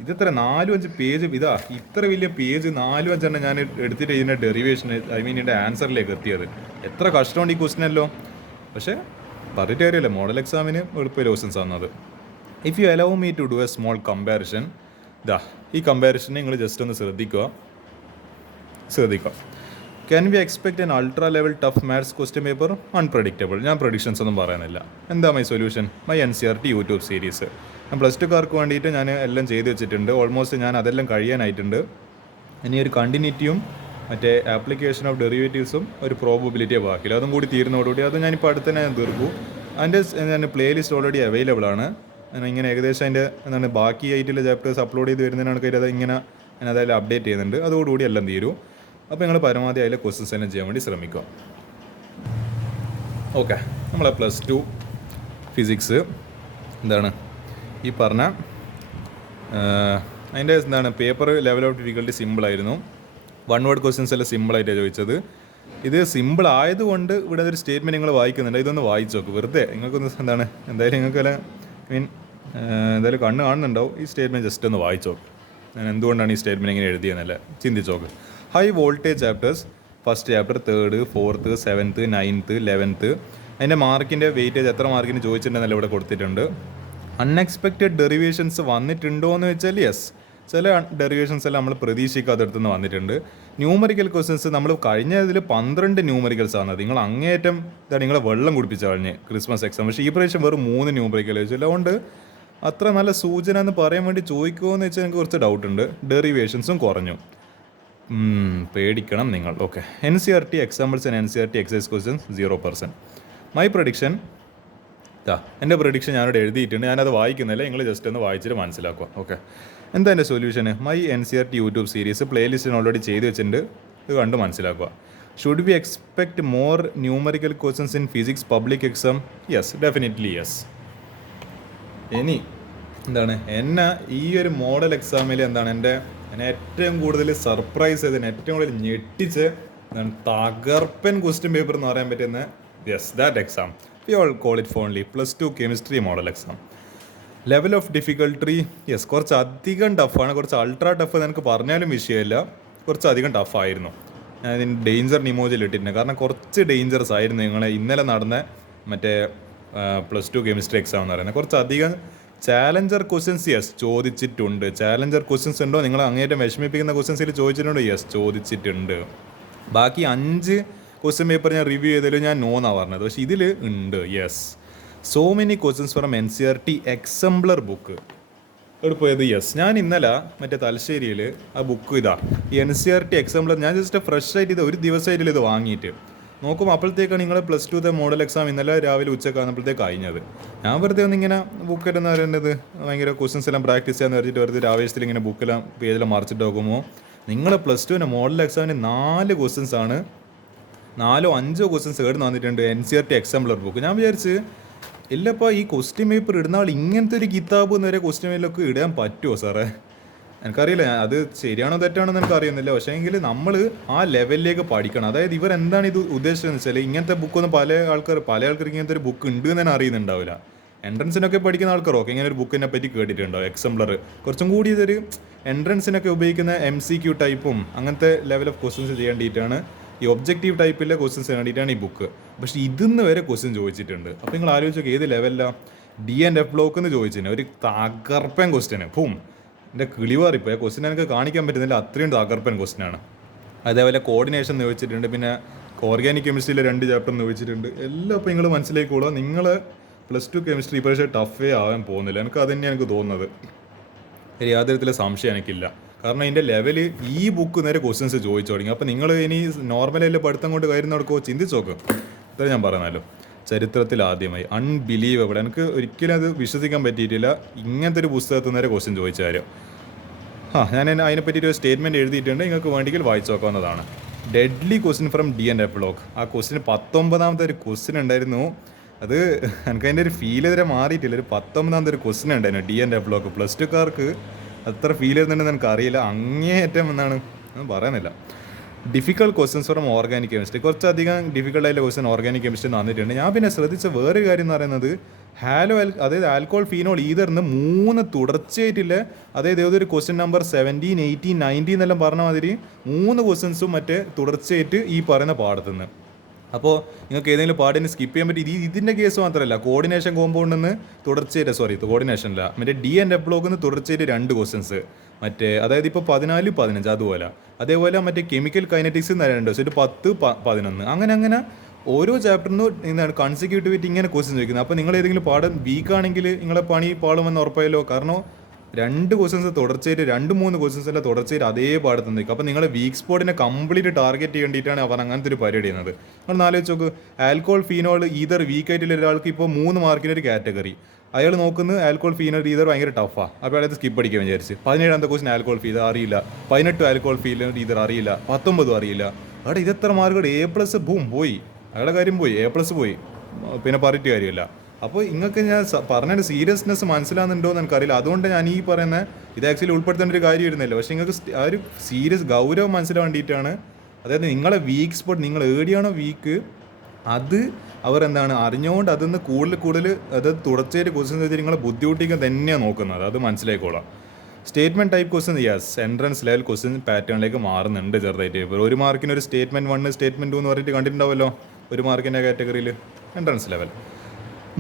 ഇതെത്ര 4-5 പേജ് ഇതാ ഇത്ര വലിയ പേജ് 4-5 ഞാൻ എടുത്തിട്ട് ഇതിൻ്റെ ഡെറിവേഷൻ ഐ മീൻ ഇതിൻ്റെ ആൻസറിലേക്ക് എത്തിയത്. എത്ര കഷ്ടമുണ്ട് ഈ ക്വസ്റ്റ്യനല്ലോ. പക്ഷേ പറഞ്ഞിട്ട് കാര്യമല്ല, മോഡൽ എക്സാമിന് എളുപ്പ ക്വസ്റ്റ്യൻസ് ആണത്. If you allow me to do a small comparison, ഇതാ ഈ കമ്പാരിസൺ നിങ്ങൾ ജസ്റ്റ് ഒന്ന് ശ്രദ്ധിക്കുക. Can we expect an ultra level tough maths question paper? Unpredictable. ഞാൻ പ്രൊഡിക്ഷൻസ് ഒന്നും പറയുന്നില്ല. എന്താ my solution? My NCERT YouTube series. ഞാൻ +2കാർക്ക് വേണ്ടിയിട്ട് ഞാൻ എല്ലാം ചെയ്ത് വെച്ചിട്ടുണ്ട്. ഓൾമോസ്റ്റ് ഞാൻ അതെല്ലാം കഴിയാനായിട്ടുണ്ട്. ഇനി ഒരു കണ്ടിന്യൂറ്റിയും മറ്റേ ആപ്ലിക്കേഷൻ ഓഫ് ഡെറിവേറ്റീവ്സും ഒരു പ്രോബബിലിറ്റിയെ ബാക്കിയില്ല. അതും കൂടി തീരുന്നതോടുകൂടി അത് ഞാനിപ്പോൾ അടുത്ത് തന്നെ ഞാൻ തീർക്കും. അതിൻ്റെ ഞാൻ പ്ലേലിസ്റ്റ് ഓൾറെഡി അവൈലബിൾ ആണ്. ഇങ്ങനെ ഏകദേശം അതിൻ്റെ എന്താണ് ബാക്കി ആയിട്ടുള്ള ചാപ്റ്റേഴ്സ് അപ്ലോഡ് ചെയ്ത് വരുന്നതിനാണ് കയറി അത് ഇങ്ങനെ ഞാൻ അതായത് അപ്ഡേറ്റ് ചെയ്യുന്നുണ്ട്. അതോടുകൂടി എല്ലാം തീരും. അപ്പോൾ നിങ്ങൾ പരമാവധി അതിലെ ക്വസ്റ്റ്യൻസ് എല്ലാം ചെയ്യാൻ വേണ്ടി ശ്രമിക്കുക. ഓക്കെ, നമ്മളെ +2 ഫിസിക്സ് എന്താണ് ഈ പറഞ്ഞ അതിൻ്റെ എന്താണ് പേപ്പർ ലെവൽ ഓഫ് ഡിഫിക്കൽട്ടി സിമ്പിളായിരുന്നു. 1 വേർഡ് ക്വസ്റ്റ്യൻസ് എല്ലാം സിമ്പിളായിട്ടാണ് ചോദിച്ചത്. ഇത് സിമ്പിൾ ആയതുകൊണ്ട് ഇവിടെ ഒരു സ്റ്റേറ്റ്മെൻറ്റ് നിങ്ങൾ വായിക്കുന്നുണ്ട്. ഇതൊന്ന് വായിച്ചു നോക്ക് വെറുതെ. നിങ്ങൾക്കൊന്ന് എന്താണ് എന്തായാലും നിങ്ങൾക്കെല്ലാം മീൻ എന്തായാലും കണ്ണ് കാണുന്നുണ്ടാവും. ഈ സ്റ്റേറ്റ്മെൻറ്റ് ജസ്റ്റ് ഒന്ന് വായിച്ചു നോക്ക്. ഞാൻ എന്തുകൊണ്ടാണ് ഈ സ്റ്റേറ്റ്മെൻറ്റ് ഇങ്ങനെ എഴുതിയെന്നല്ല ചിന്തിച്ചു നോക്ക്. High voltage chapters first chapter 3rd 4th 7th 9th 11th അതിൻ്റെ മാർക്കിൻ്റെ വെയിറ്റേജ് എത്ര മാർക്കിന് ചോദിച്ചിട്ടുണ്ടെന്നല്ല ഇവിടെ കൊടുത്തിട്ടുണ്ട്. അൺഎക്സ്പെക്റ്റഡ് ഡെറിവേഷൻസ് വന്നിട്ടുണ്ടോ എന്ന് വെച്ചാൽ യെസ്, ചില ഡെറിവേഷൻസ് എല്ലാം നമ്മൾ പ്രതീക്ഷിക്കാത്തടത്തുനിന്ന് വന്നിട്ടുണ്ട്. ന്യൂമറിക്കൽ ക്വസ്റ്റ്യൻസ് നമ്മൾ കഴിഞ്ഞ ഇതിൽ 12 ന്യൂമറിക്കൽസ് ആണ്. നിങ്ങൾ അങ്ങേയറ്റം ഇതാണ് നിങ്ങളെ വെള്ളം കുടിപ്പിച്ച കഴിഞ്ഞ് ക്രിസ്മസ് എക്സാം. പക്ഷേ ഈ പ്രാവശ്യം വെറും 3 ന്യൂമറിക്കൽ വെച്ചില്ല. അതുകൊണ്ട് അത്ര നല്ല സൂചന എന്ന് പറയാൻ വേണ്ടി ചോദിക്കുമോ എന്ന് വെച്ചാൽ എനിക്ക് കുറച്ച് ഡൗട്ടുണ്ട്. ഡെറിവേഷൻസും കുറഞ്ഞു. പേടിക്കണം നിങ്ങൾ. Okay, NCERT examples and NCERT exercise questions 0%. My prediction എൻ്റെ പ്രഡിക്ഷൻ ഞാനിവിടെ എഴുതിയിട്ടുണ്ട്. ഞാനത് വായിക്കുന്നില്ല, നിങ്ങൾ ജസ്റ്റ് ഒന്ന് വായിച്ചിട്ട് മനസ്സിലാക്കുക. ഓക്കെ, എന്താ എൻ്റെ സൊല്യൂഷന്? മൈ NCERT യൂട്യൂബ് സീരീസ് പ്ലേലിസ്റ്റിന് ഓൾറെഡി ചെയ്ത് വെച്ചിട്ടുണ്ട്. ഇത് കണ്ട് മനസ്സിലാക്കുക. Should we expect more numerical questions in physics public exam? Yes, definitely yes. ഇനി എന്താണ് എന്നെ ഈ ഒരു മോഡൽ എക്സാമിൽ എന്താണ് എന്നെ ഏറ്റവും കൂടുതൽ സർപ്രൈസ് ചെയ്തതിന് ഏറ്റവും കൂടുതൽ ഞെട്ടിച്ച് എന്താണ് തകർപ്പൻ ക്വസ്റ്റ്യൻ പേപ്പർ എന്ന് പറയാൻ പറ്റുന്ന yes that exam. We all call it fondly +2 chemistry model exam. Level of difficulty yes കുറച്ച് അധികം ടഫാണ്. കുറച്ച് അൾട്രാ ടഫ് എനിക്ക് പറഞ്ഞാലും വിഷയമില്ല, കുറച്ച് അധികം ടഫായിരുന്നു. ഞാൻ ഇതിന് ഡേഞ്ചർ ഇമോജിൽ ഇട്ടിട്ടുണ്ട്. കാരണം കുറച്ച് ഡേഞ്ചറസ് ആയിരുന്നു നിങ്ങളെ ഇന്നലെ നടന്ന മറ്റേ +2 കെമിസ്ട്രി എക്സാം എന്ന് പറയുന്നത്. കുറച്ചധികം ചാലഞ്ചർ ക്വസ്റ്റ്യൻസ് യെസ് ചോദിച്ചിട്ടുണ്ട്. ചാലഞ്ചർ ക്വസ്റ്റ്യൻസ് ഉണ്ടോ, നിങ്ങൾ അങ്ങേറ്റം വിഷമിപ്പിക്കുന്ന ക്വസ്റ്റ്യൻസിൽ ചോദിച്ചിട്ടുണ്ടോ? യെസ് ചോദിച്ചിട്ടുണ്ട്. ബാക്കി 5 ക്വസ്റ്റ്യൻ പേപ്പർ ഞാൻ റിവ്യൂ ചെയ്തതിലും ഞാൻ നോ എന്നാണ് പറഞ്ഞത്. പക്ഷേ ഇതിൽ ഉണ്ട് yes. So many questions from NCERT exemplar book. ഇവിടെ പോയത് യെസ്. ഞാൻ ഇന്നലെ മറ്റേ തലശ്ശേരിയിൽ ആ ബുക്ക് ഇതാ ഈ NCERT എക്സംപ്ലർ ഞാൻ ജസ്റ്റ് ഫ്രഷ് ആയിട്ട് ഇത് ഒരു ദിവസമായിട്ടില്ല ഇത് വാങ്ങിയിട്ട് നോക്കും. അപ്പോഴത്തേക്കാണ് നിങ്ങൾ +2 മോഡൽ എക്സാം ഇന്നലെ രാവിലെ ഉച്ചക്കാകുമ്പോഴത്തേക്ക് കഴിഞ്ഞത്. ഞാൻ വെറുതെ ഒന്നിങ്ങനെ ബുക്കെല്ലാം പറയുന്നത് ഭയങ്കര ക്വസ്റ്റ്യൻസ് എല്ലാം പ്രാക്ടീസ് ചെയ്യാന്ന് വെച്ചിട്ട് വെറുതെ ആവേശത്തിൽ ഇങ്ങനെ ബുക്കെല്ലാം പേജെല്ലാം മറിച്ചിട്ട് നോക്കുമ്പോൾ നിങ്ങൾ +2 മോഡൽ എക്സാമിന് 4 ക്വസ്റ്റ്യൻസ് ആണ്, 4-5 ക്വസ്റ്റ്യൻസ് ഏടുന്ന് വന്നിട്ടുണ്ട് NCERT എക്സാംപ്ലർ ബുക്ക്. ഞാൻ വിചാരിച്ച് ഇല്ലപ്പോൾ ഈ ക്വസ്റ്റ്യൻ പേപ്പർ ഇടുന്ന ആൾ ഇങ്ങനത്തെ ഒരു കിതാബ് എന്ന് വരെ ക്വസ്റ്റ്യൻ പേപ്പറിലൊക്കെ ഇടാൻ പറ്റുമോ സാറേ? എനിക്കറിയില്ല, അത് ശരിയാണോ തെറ്റാണോ എന്ന് എനിക്ക് അറിയുന്നില്ല. പക്ഷേ എങ്കിൽ നമ്മൾ ആ ലെവലിലേക്ക് പഠിക്കണം. അതായത് ഇവർ എന്താണ് ഇത് ഉദ്ദേശിച്ചതെന്ന് വെച്ചാൽ ഇങ്ങനത്തെ ബുക്കൊന്നും പല ആൾക്കാർക്ക് ഇങ്ങനത്തെ ഒരു ബുക്ക് ഉണ്ട് എന്ന് തന്നെ അറിയുന്നുണ്ടാവില്ല. എൻട്രൻസിനൊക്കെ പഠിക്കുന്ന ആൾക്കാരൊക്കെ ഇങ്ങനെ ഒരു ബുക്കിനെ പറ്റി കേട്ടിട്ടുണ്ടാവും. എക്സംപ്ലർ കുറച്ചും കൂടി ഇതൊരു എൻട്രൻസിനൊക്കെ ഉപയോഗിക്കുന്ന MCQ ടൈപ്പും അങ്ങനത്തെ ലെവൽ ഓഫ് ക്വസ്റ്റ്യൻസ് ചെയ്യേണ്ടിയിട്ടാണ്, ഈ ഒബ്ജക്റ്റീവ് ടൈപ്പിലെ ക്വസ്റ്റ്യൻസ് വേണ്ടിയിട്ടാണ് ഈ ബുക്ക്. പക്ഷേ ഇതിന്ന് വരെ ക്വസ്റ്റ്യൻ ചോദിച്ചിട്ടുണ്ട്. അപ്പോൾ നിങ്ങൾ ആലോചിച്ചൊക്കെ ഏത് ലെവലിലാണ് D&F ബ്ലോക്ക് എന്ന് ചോദിച്ചിട്ടുണ്ട്. ഒരു തകർപ്പൻ ക്വസ്റ്റ്യന് പൂം എൻ്റെ കിളിവാറിപ്പോൾ ക്വസ്റ്റ്യൻ എനിക്ക് കാണിക്കാൻ പറ്റുന്നില്ല, അത്രയും തകർപ്പൻ ക്വസ്റ്റ്യനാണ്. അതേപോലെ കോർഡിനേഷൻ ചോദിച്ചിട്ടുണ്ട്, പിന്നെ ഓർഗാനിക് കെമിസ്ട്രിയിലെ 2 ചാപ്റ്റർ ചോദിച്ചിട്ടുണ്ട്. എല്ലാം ഇപ്പോൾ നിങ്ങൾ മനസ്സിലാക്കിക്കോളുക. നിങ്ങൾ +2 കെമിസ്ട്രി പക്ഷേ ടഫേ ആവാൻ പോകുന്നില്ല. എനിക്ക് അതുതന്നെയാണ് എനിക്ക് തോന്നുന്നത്. യാതൊരു തരത്തിലെ സംശയം എനിക്കില്ല. കാരണം ഇതിൻ്റെ ലെവല് ഈ ബുക്ക് നേരെ ക്വസ്റ്റ്യൻസ് ചോദിച്ചു തുടങ്ങി. അപ്പോൾ നിങ്ങൾ ഇനി നോർമലായിട്ട് പഠിത്തം കൊണ്ട് കയറുന്ന നടക്കുമോ ചിന്തിച്ച് നോക്ക്. ഇത്ര ഞാൻ പറഞ്ഞല്ലോ, ചരിത്രത്തിൽ ആദ്യമായി അൺബിലീവബിൾ. എനിക്ക് ഒരിക്കലും അത് വിശ്വസിക്കാൻ പറ്റിയിട്ടില്ല, ഇങ്ങനത്തെ ഒരു പുസ്തകത്തിൽ നേരെ ക്വസ്റ്റ്യൻ ചോദിച്ച കാര്യം. ഞാൻ അതിനെ പറ്റിയിട്ട് ഒരു സ്റ്റേറ്റ്മെൻറ്റ് എഴുതിയിട്ടുണ്ട്, നിങ്ങൾക്ക് വേണമെങ്കിൽ വായിച്ചു നോക്കാവുന്നതാണ്. Deadly question from D&F block. ആ ക്വസ്റ്റ്യൻ 19ാമത്തെ ഒരു ക്വസ്റ്റ്യൻ ഉണ്ടായിരുന്നു. അത് എനിക്ക് അതിൻ്റെ ഒരു ഫീൽ ഇതുവരെ മാറിയിട്ടില്ല. ഒരു 19ാമത്തെ ഒരു ക്വസ്റ്റ്യൻ ഉണ്ടായിരുന്നു D&F ബ്ലോക്ക്. +2കാർക്ക് അത്ര ഫീൽ ചെയ്യുന്നുണ്ടെന്ന് എനിക്ക് അറിയില്ല. അങ്ങേയറ്റം എന്നാണ് ഞാൻ പറയുന്നില്ല. Difficult questions from organic chemistry, കുറച്ചധികം ഡിഫിക്കൽട്ടായിട്ടുള്ള ക്വസ്റ്റ്യൻ ഓർഗാനിക് കെമിസ്ട്രി തന്നിട്ടുണ്ട്. ഞാൻ പിന്നെ ശ്രദ്ധിച്ച വേറൊരു കാര്യം എന്ന് പറയുന്നത് അതായത് ആൽക്കോൾ ഫീനോൾ ഈതറിന് 3 തുടർച്ചയായിട്ടില്ല. അതായത് ഏതൊരു ക്വസ്റ്റ്യൻ നമ്പർ 17, 18, 19 എന്നെല്ലാം പറഞ്ഞ മാതിരി 3 ക്വസ്റ്റ്യൻസും മറ്റേ തുടർച്ചയായിട്ട് ഈ പറയുന്ന പാടത്തുനിന്ന്. അപ്പോൾ നിങ്ങൾക്ക് ഏതെങ്കിലും പാടിന് സ്കിപ്പ് ചെയ്യാൻ പറ്റി. ഇതിൻ്റെ കേസ് മാത്രമല്ല, കോർഡിനേഷൻ കോമ്പൗണ്ടിൽ നിന്ന് തുടർച്ചയായിട്ട് കോർഡിനേഷനില്ല മറ്റേ ഡി ആൻഡ് എഫ് ബ്ലോക്കിൽ നിന്ന് തുടർച്ചയായിട്ട് 2 ക്വസ്റ്റ്യൻസ് മറ്റേ അതായത് ഇപ്പോൾ 14, 15 അതുപോലെ. അതേപോലെ മറ്റേ കെമിക്കൽ കൈനറ്റിക്സ് 2 ക്വസ്റ്റ്യൻ 10, 11 അങ്ങനെ ഓരോ ചാപ്റ്ററിനും എന്താണ് കൺസിക്യൂട്ടീവായിട്ട് ഇങ്ങനെ ക്വസ്റ്റ്യൻ ചോദിക്കുന്നത്. അപ്പോൾ നിങ്ങൾ ഏതെങ്കിലും പാഠം വീക്കാണെങ്കിൽ നിങ്ങളെ പണി പാളുമെന്ന് ഉറപ്പായല്ലോ. കാരണം 2 ക്വസ്റ്റ്യൻസ് തുടർച്ചയായിട്ട് 2-3 ക്വസ്റ്റ്യൻസ് എല്ലാം തുടർച്ചയായിട്ട് അതേ പാടത്ത് നിൽക്കും. അപ്പോൾ നിങ്ങളെ വീക്ക് സ്പോട്ടിനെ കംപ്ലീറ്റ് ടാർഗറ്റ് ചെയ്യേണ്ടിയിട്ടാണ് അവർ അങ്ങനത്തെ ഒരു പരിപാടി ചെയ്യുന്നത്. നിങ്ങൾ ആലോചിച്ച് നോക്ക്, ആൽക്കോൾ ഫീനോൾ ഈതർ വീക്കായിട്ടുള്ള ഒരാൾക്ക് ഇപ്പോൾ 3 മാർക്കിൻ്റെ ഒരു കാറ്റഗറി അയാൾ നോക്കുന്നത് ആൽക്കോൾ ഫീനോൾ ഈതർ ഭയങ്കര ടഫാണ്. അപ്പോൾ അയാൾ സ്കിപ്പ് അടിക്കാൻ വിചാരിച്ച് 17 ക്വസ്റ്റ്യൻ ആൽക്കോൾ ഫീതർ അറിയില്ല, 18 ആൽക്കോൾ ഫീനോൾ ഈതർ അറിയില്ല, 19 അറിയില്ല. അവിടെ ഇതെത്ര മാർക്കുകൾ A+ ബൂം പോയി, അയാളുടെ കാര്യം പോയി, A+ പോയി, പിന്നെ പറഞ്ഞിട്ട് കാര്യമില്ല. അപ്പോൾ നിങ്ങൾക്ക് ഞാൻ പറഞ്ഞൊരു സീരിയസ്നെസ് മനസ്സിലാകുന്നുണ്ടോ എന്ന് എനിക്കറിയില്ല. അതുകൊണ്ട് ഞാൻ ഈ പറയുന്ന ഇത് ആക്ച്വലി ഉൾപ്പെടുത്തേണ്ട ഒരു കാര്യം ഇരുന്നില്ല. പക്ഷേ നിങ്ങൾക്ക് ആ ഒരു സീരിയസ് ഗൗരവം മനസ്സിലാൻ വേണ്ടിയിട്ടാണ്. അതായത് നിങ്ങളെ വീക്ക് സ്പോട്ട്, നിങ്ങൾ എവിടെയാണോ വീക്ക് അത് അവർ എന്താണ് അറിഞ്ഞുകൊണ്ട് അതിൽ കൂടുതൽ അതായത് തുടർച്ചയായിട്ട് ക്വസ്റ്റ്യൻ ചെയ്ത് നിങ്ങളെ ബുദ്ധിമുട്ടിക്കാൻ തന്നെയാണ് നോക്കുന്നത്. അത് മനസ്സിലായിക്കോളാം. Statement type question entrance level question പാറ്റേണിലേക്ക് മാറുന്നുണ്ട് ചെറുതായിട്ട്. ഇപ്പോൾ 1 മാർക്കിന് ഒരു സ്റ്റേറ്റ്മെൻറ്റ് 1, സ്റ്റേറ്റ്മെൻറ്റ് 2 എന്ന് പറഞ്ഞിട്ട് കണ്ടിട്ടുണ്ടാവുമല്ലോ 1 മാർക്കിൻ്റെ കാറ്റഗറിയിൽ entrance level.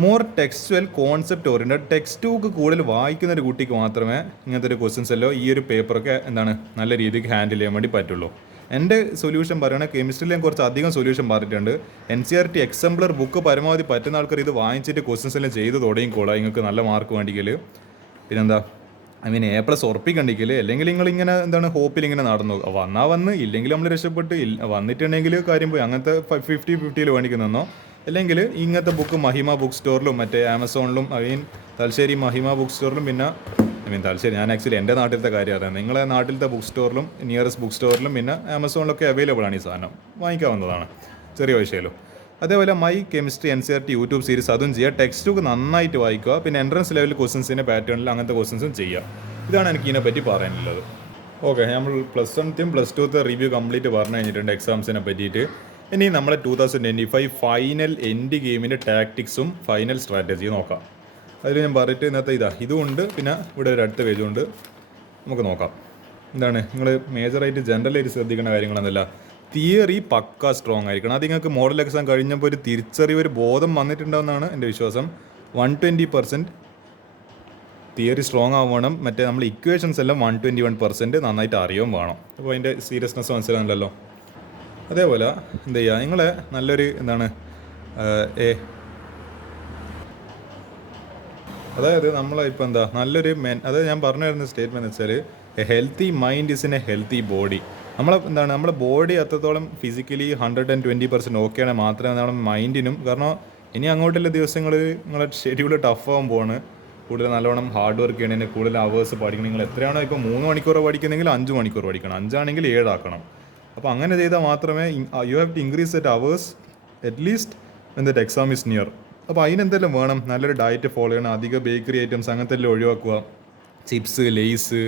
More textual concept oriented, text book കൂടുതൽ വായിക്കുന്ന ഒരു കുട്ടിക്ക് മാത്രമേ ഇങ്ങനത്തെ ഒരു ക്വസ്റ്റ്യൻസ് എല്ലോ ഈ ഒരു പേപ്പറൊക്കെ എന്താണ് നല്ല രീതിക്ക് ഹാൻഡിൽ ചെയ്യാൻ വേണ്ടി പറ്റുള്ളൂ. എൻ്റെ സൊല്യൂഷൻ പറയുകയാണെങ്കിൽ കെമിസ്ട്രിയിൽ ഞാൻ കുറച്ച് അധികം സൊല്യൂഷൻ പറഞ്ഞിട്ടുണ്ട്. NCERT എക്സംപ്ലർ ബുക്ക് പരമാവധി പറ്റുന്ന ആൾക്കാർ ഇത് വാങ്ങിച്ചിട്ട് ക്വസ്റ്റ്യൻസ് എല്ലാം ചെയ്ത് തുടങ്ങിക്കോളാം. നിങ്ങൾക്ക് നല്ല മാർക്ക് വേണ്ടിക്കൽ. പിന്നെന്താ A+ ഉറപ്പിക്കണ്ടെങ്കിൽ, അല്ലെങ്കിൽ നിങ്ങളിങ്ങനെ എന്താണ് ഹോപ്പിൽ ഇങ്ങനെ നടന്നു വന്ന് ഇല്ലെങ്കിൽ നമ്മൾ രക്ഷപ്പെട്ട് വന്നിട്ടുണ്ടെങ്കിൽ കാര്യം പോയി. അങ്ങനത്തെ 50-50 വേണ്ടിക്കുന്നോ. അല്ലെങ്കിൽ ഇങ്ങനത്തെ ബുക്ക് മഹിമ ബുക്ക് സ്റ്റോറിലും മറ്റേ ആമസോണിലും തലശ്ശേരി മഹിമ ബുക്ക് സ്റ്റോറിലും പിന്നെ തലശ്ശേരി ഞാൻ ആക്ച്വലി എൻ്റെ നാട്ടിലത്തെ കാര്യം അറിയാം. നിങ്ങളെ നാട്ടിലത്തെ ബുക്ക് സ്റ്റോറിലും നിയറസ്റ്റ് ബുക്ക് സ്റ്റോറിലും പിന്നെ ആമസോണിലൊക്കെ അവൈലബിൾ ആണ് ഈ സാധനം, വാങ്ങിക്കാവുന്നതാണ് ചെറിയ പൈസയിലും. അതേപോലെ my chemistry NCERT YouTube series അതും ചെയ്യുക. ടെക്സ്റ്റ് ബുക്ക് നന്നായിട്ട് വായിക്കുക. പിന്നെ എൻട്രൻസ് ലെവൽ ക്വസ്റ്റ്യൻസിൻ്റെ പാറ്റേണിൽ അങ്ങനത്തെ ക്വസ്റ്റ്യൻസും ചെയ്യുക. ഇതാണ് എനിക്ക് ഇതിനെപ്പറ്റി പറയാനുള്ളത്. ഓക്കെ, നമ്മൾ +1 +2 റിവ്യൂ കംപ്ലീറ്റ് പറഞ്ഞു കഴിഞ്ഞിട്ടുണ്ട് എക്സാംസിനെ പറ്റിയിട്ട്. ഇനി നമ്മളെ 2025 ഫൈനൽ എൻഡ് ഗെയിമിൻ്റെ ടാക്ടിക്സും ഫൈനൽ സ്ട്രാറ്റജിയും നോക്കാം. അതിൽ ഞാൻ പറഞ്ഞിട്ട് ഇന്നത്തെ ഇതുമുണ്ട്. പിന്നെ ഇവിടെ ഒരു അടുത്ത പേജുണ്ട്, നമുക്ക് നോക്കാം. എന്താണ് നിങ്ങൾ മേജറായിട്ട് ജനറലായിട്ട് ശ്രദ്ധിക്കേണ്ട കാര്യങ്ങളെന്നല്ല, തിയറി പക്ക സ്ട്രോങ് ആയിരിക്കണം. അത് നിങ്ങൾക്ക് മോഡൽ എക്സാം കഴിഞ്ഞപ്പോൾ ഒരു തിരിച്ചറിവ്, ഒരു ബോധം വന്നിട്ടുണ്ടാവുന്നതാണ് എൻ്റെ വിശ്വാസം. 120% തിയറി സ്ട്രോങ് ആവണം. മറ്റേ നമ്മൾ ഇക്വേഷൻസ് എല്ലാം 121% നന്നായിട്ട് അറിയുകയും വേണം. അപ്പോൾ അതിൻ്റെ സീരിയസ്നെസ് മനസ്സിലാകുന്നല്ലോ. അതേപോലെ എന്ത് ചെയ്യുക, നിങ്ങളെ നല്ലൊരു എന്താണ് അതായത് നമ്മളിപ്പോൾ എന്താ നല്ലൊരു അതായത് ഞാൻ പറഞ്ഞു വരുന്ന സ്റ്റേറ്റ്മെൻറ്റ് വെച്ചാൽ A healthy mind is in A healthy body. നമ്മുടെ ബോഡി അത്രത്തോളം ഫിസിക്കലി 120% ഓക്കെ ആണെങ്കിൽ മാത്രമേ നമ്മുടെ മൈൻഡിനും, കാരണം ഇനി അങ്ങോട്ടുള്ള ദിവസങ്ങൾ നിങ്ങളെ ഷെഡ്യൂൾ ടഫാകുമ്പോഴാണ് കൂടുതൽ നല്ലോണം ഹാർഡ് വർക്ക് ചെയ്യണതിന് കൂടുതൽ അവേഴ്സ് പഠിക്കണം. നിങ്ങൾ എത്രയാണോ ഇപ്പോൾ 3 മണിക്കൂർ പഠിക്കുന്നെങ്കിൽ 5 മണിക്കൂർ പഠിക്കണം, 5 ആണെങ്കിൽ 7 ആക്കണം. അപ്പോൾ അങ്ങനെ ചെയ്താൽ മാത്രമേ you have to increase that hours at least when that exam is near. അപ്പോൾ അതിനെന്തെല്ലാം വേണം, നല്ലൊരു ഡയറ്റ് ഫോളോ ചെയ്യണം, അധികം ബേക്കറി ഐറ്റംസ് അങ്ങനത്തെ എല്ലാം ഒഴിവാക്കുക, ചിപ്സ് ലേസ്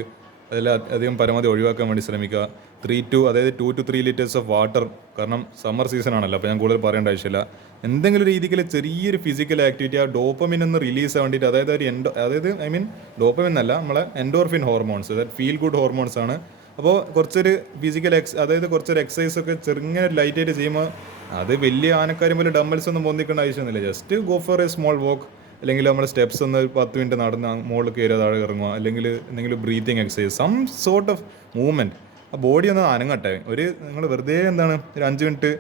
അതെല്ലാം അധികം പരമാവധി ഒഴിവാക്കാൻ വേണ്ടി ശ്രമിക്കുക. 2 to 3 liters ഓഫ് വാട്ടർ, കാരണം സമ്മർ സീസൺ ആണല്ലോ. അപ്പോൾ ഞാൻ കൂടുതൽ പറയേണ്ട ആവശ്യമില്ല. എന്തെങ്കിലും രീതിയിൽ ചെറിയൊരു ഫിസിക്കൽ ആക്ടിവിറ്റി ആ ഡോപ്പമിൻ ഒന്ന് റിലീസ് ആവാൻ വേണ്ടിയിട്ട്, അതായത് ഡോപ്പമിൻ എന്നല്ല, നമ്മളെ എൻഡോർഫിൻ ഹോർമോൺസ്, അതായത് ഫീൽ ഗുഡ് ഹോർമോൺസ് ആണ്. അപ്പോൾ കുറച്ചൊരു ഫിസിക്കൽ അതായത് കുറച്ചൊരു എക്സസൈസ് ഒക്കെ ചെറുങ്ങനെ ലൈറ്റായിട്ട് ചെയ്യുമ്പോൾ അത് വലിയ ആനക്കാരും പോലെ ഡമ്പൽസ് ഒന്നും പൊന്തിക്കേണ്ട ആവശ്യമൊന്നുമില്ല. Just go for a small walk, അല്ലെങ്കിൽ നമ്മൾ സ്റ്റെപ്സ് ഒന്ന് 10 മിനിറ്റ് നടന്ന് മുകളിൽ കയറുക, താഴെ ഇറങ്ങുക, അല്ലെങ്കിൽ എന്തെങ്കിലും breathing exercise, some sort of movement. ആ ബോഡി ഒന്ന് അനങ്ങട്ടെ. നിങ്ങൾ വെറുതെ ഒരു 5 മിനിറ്റ്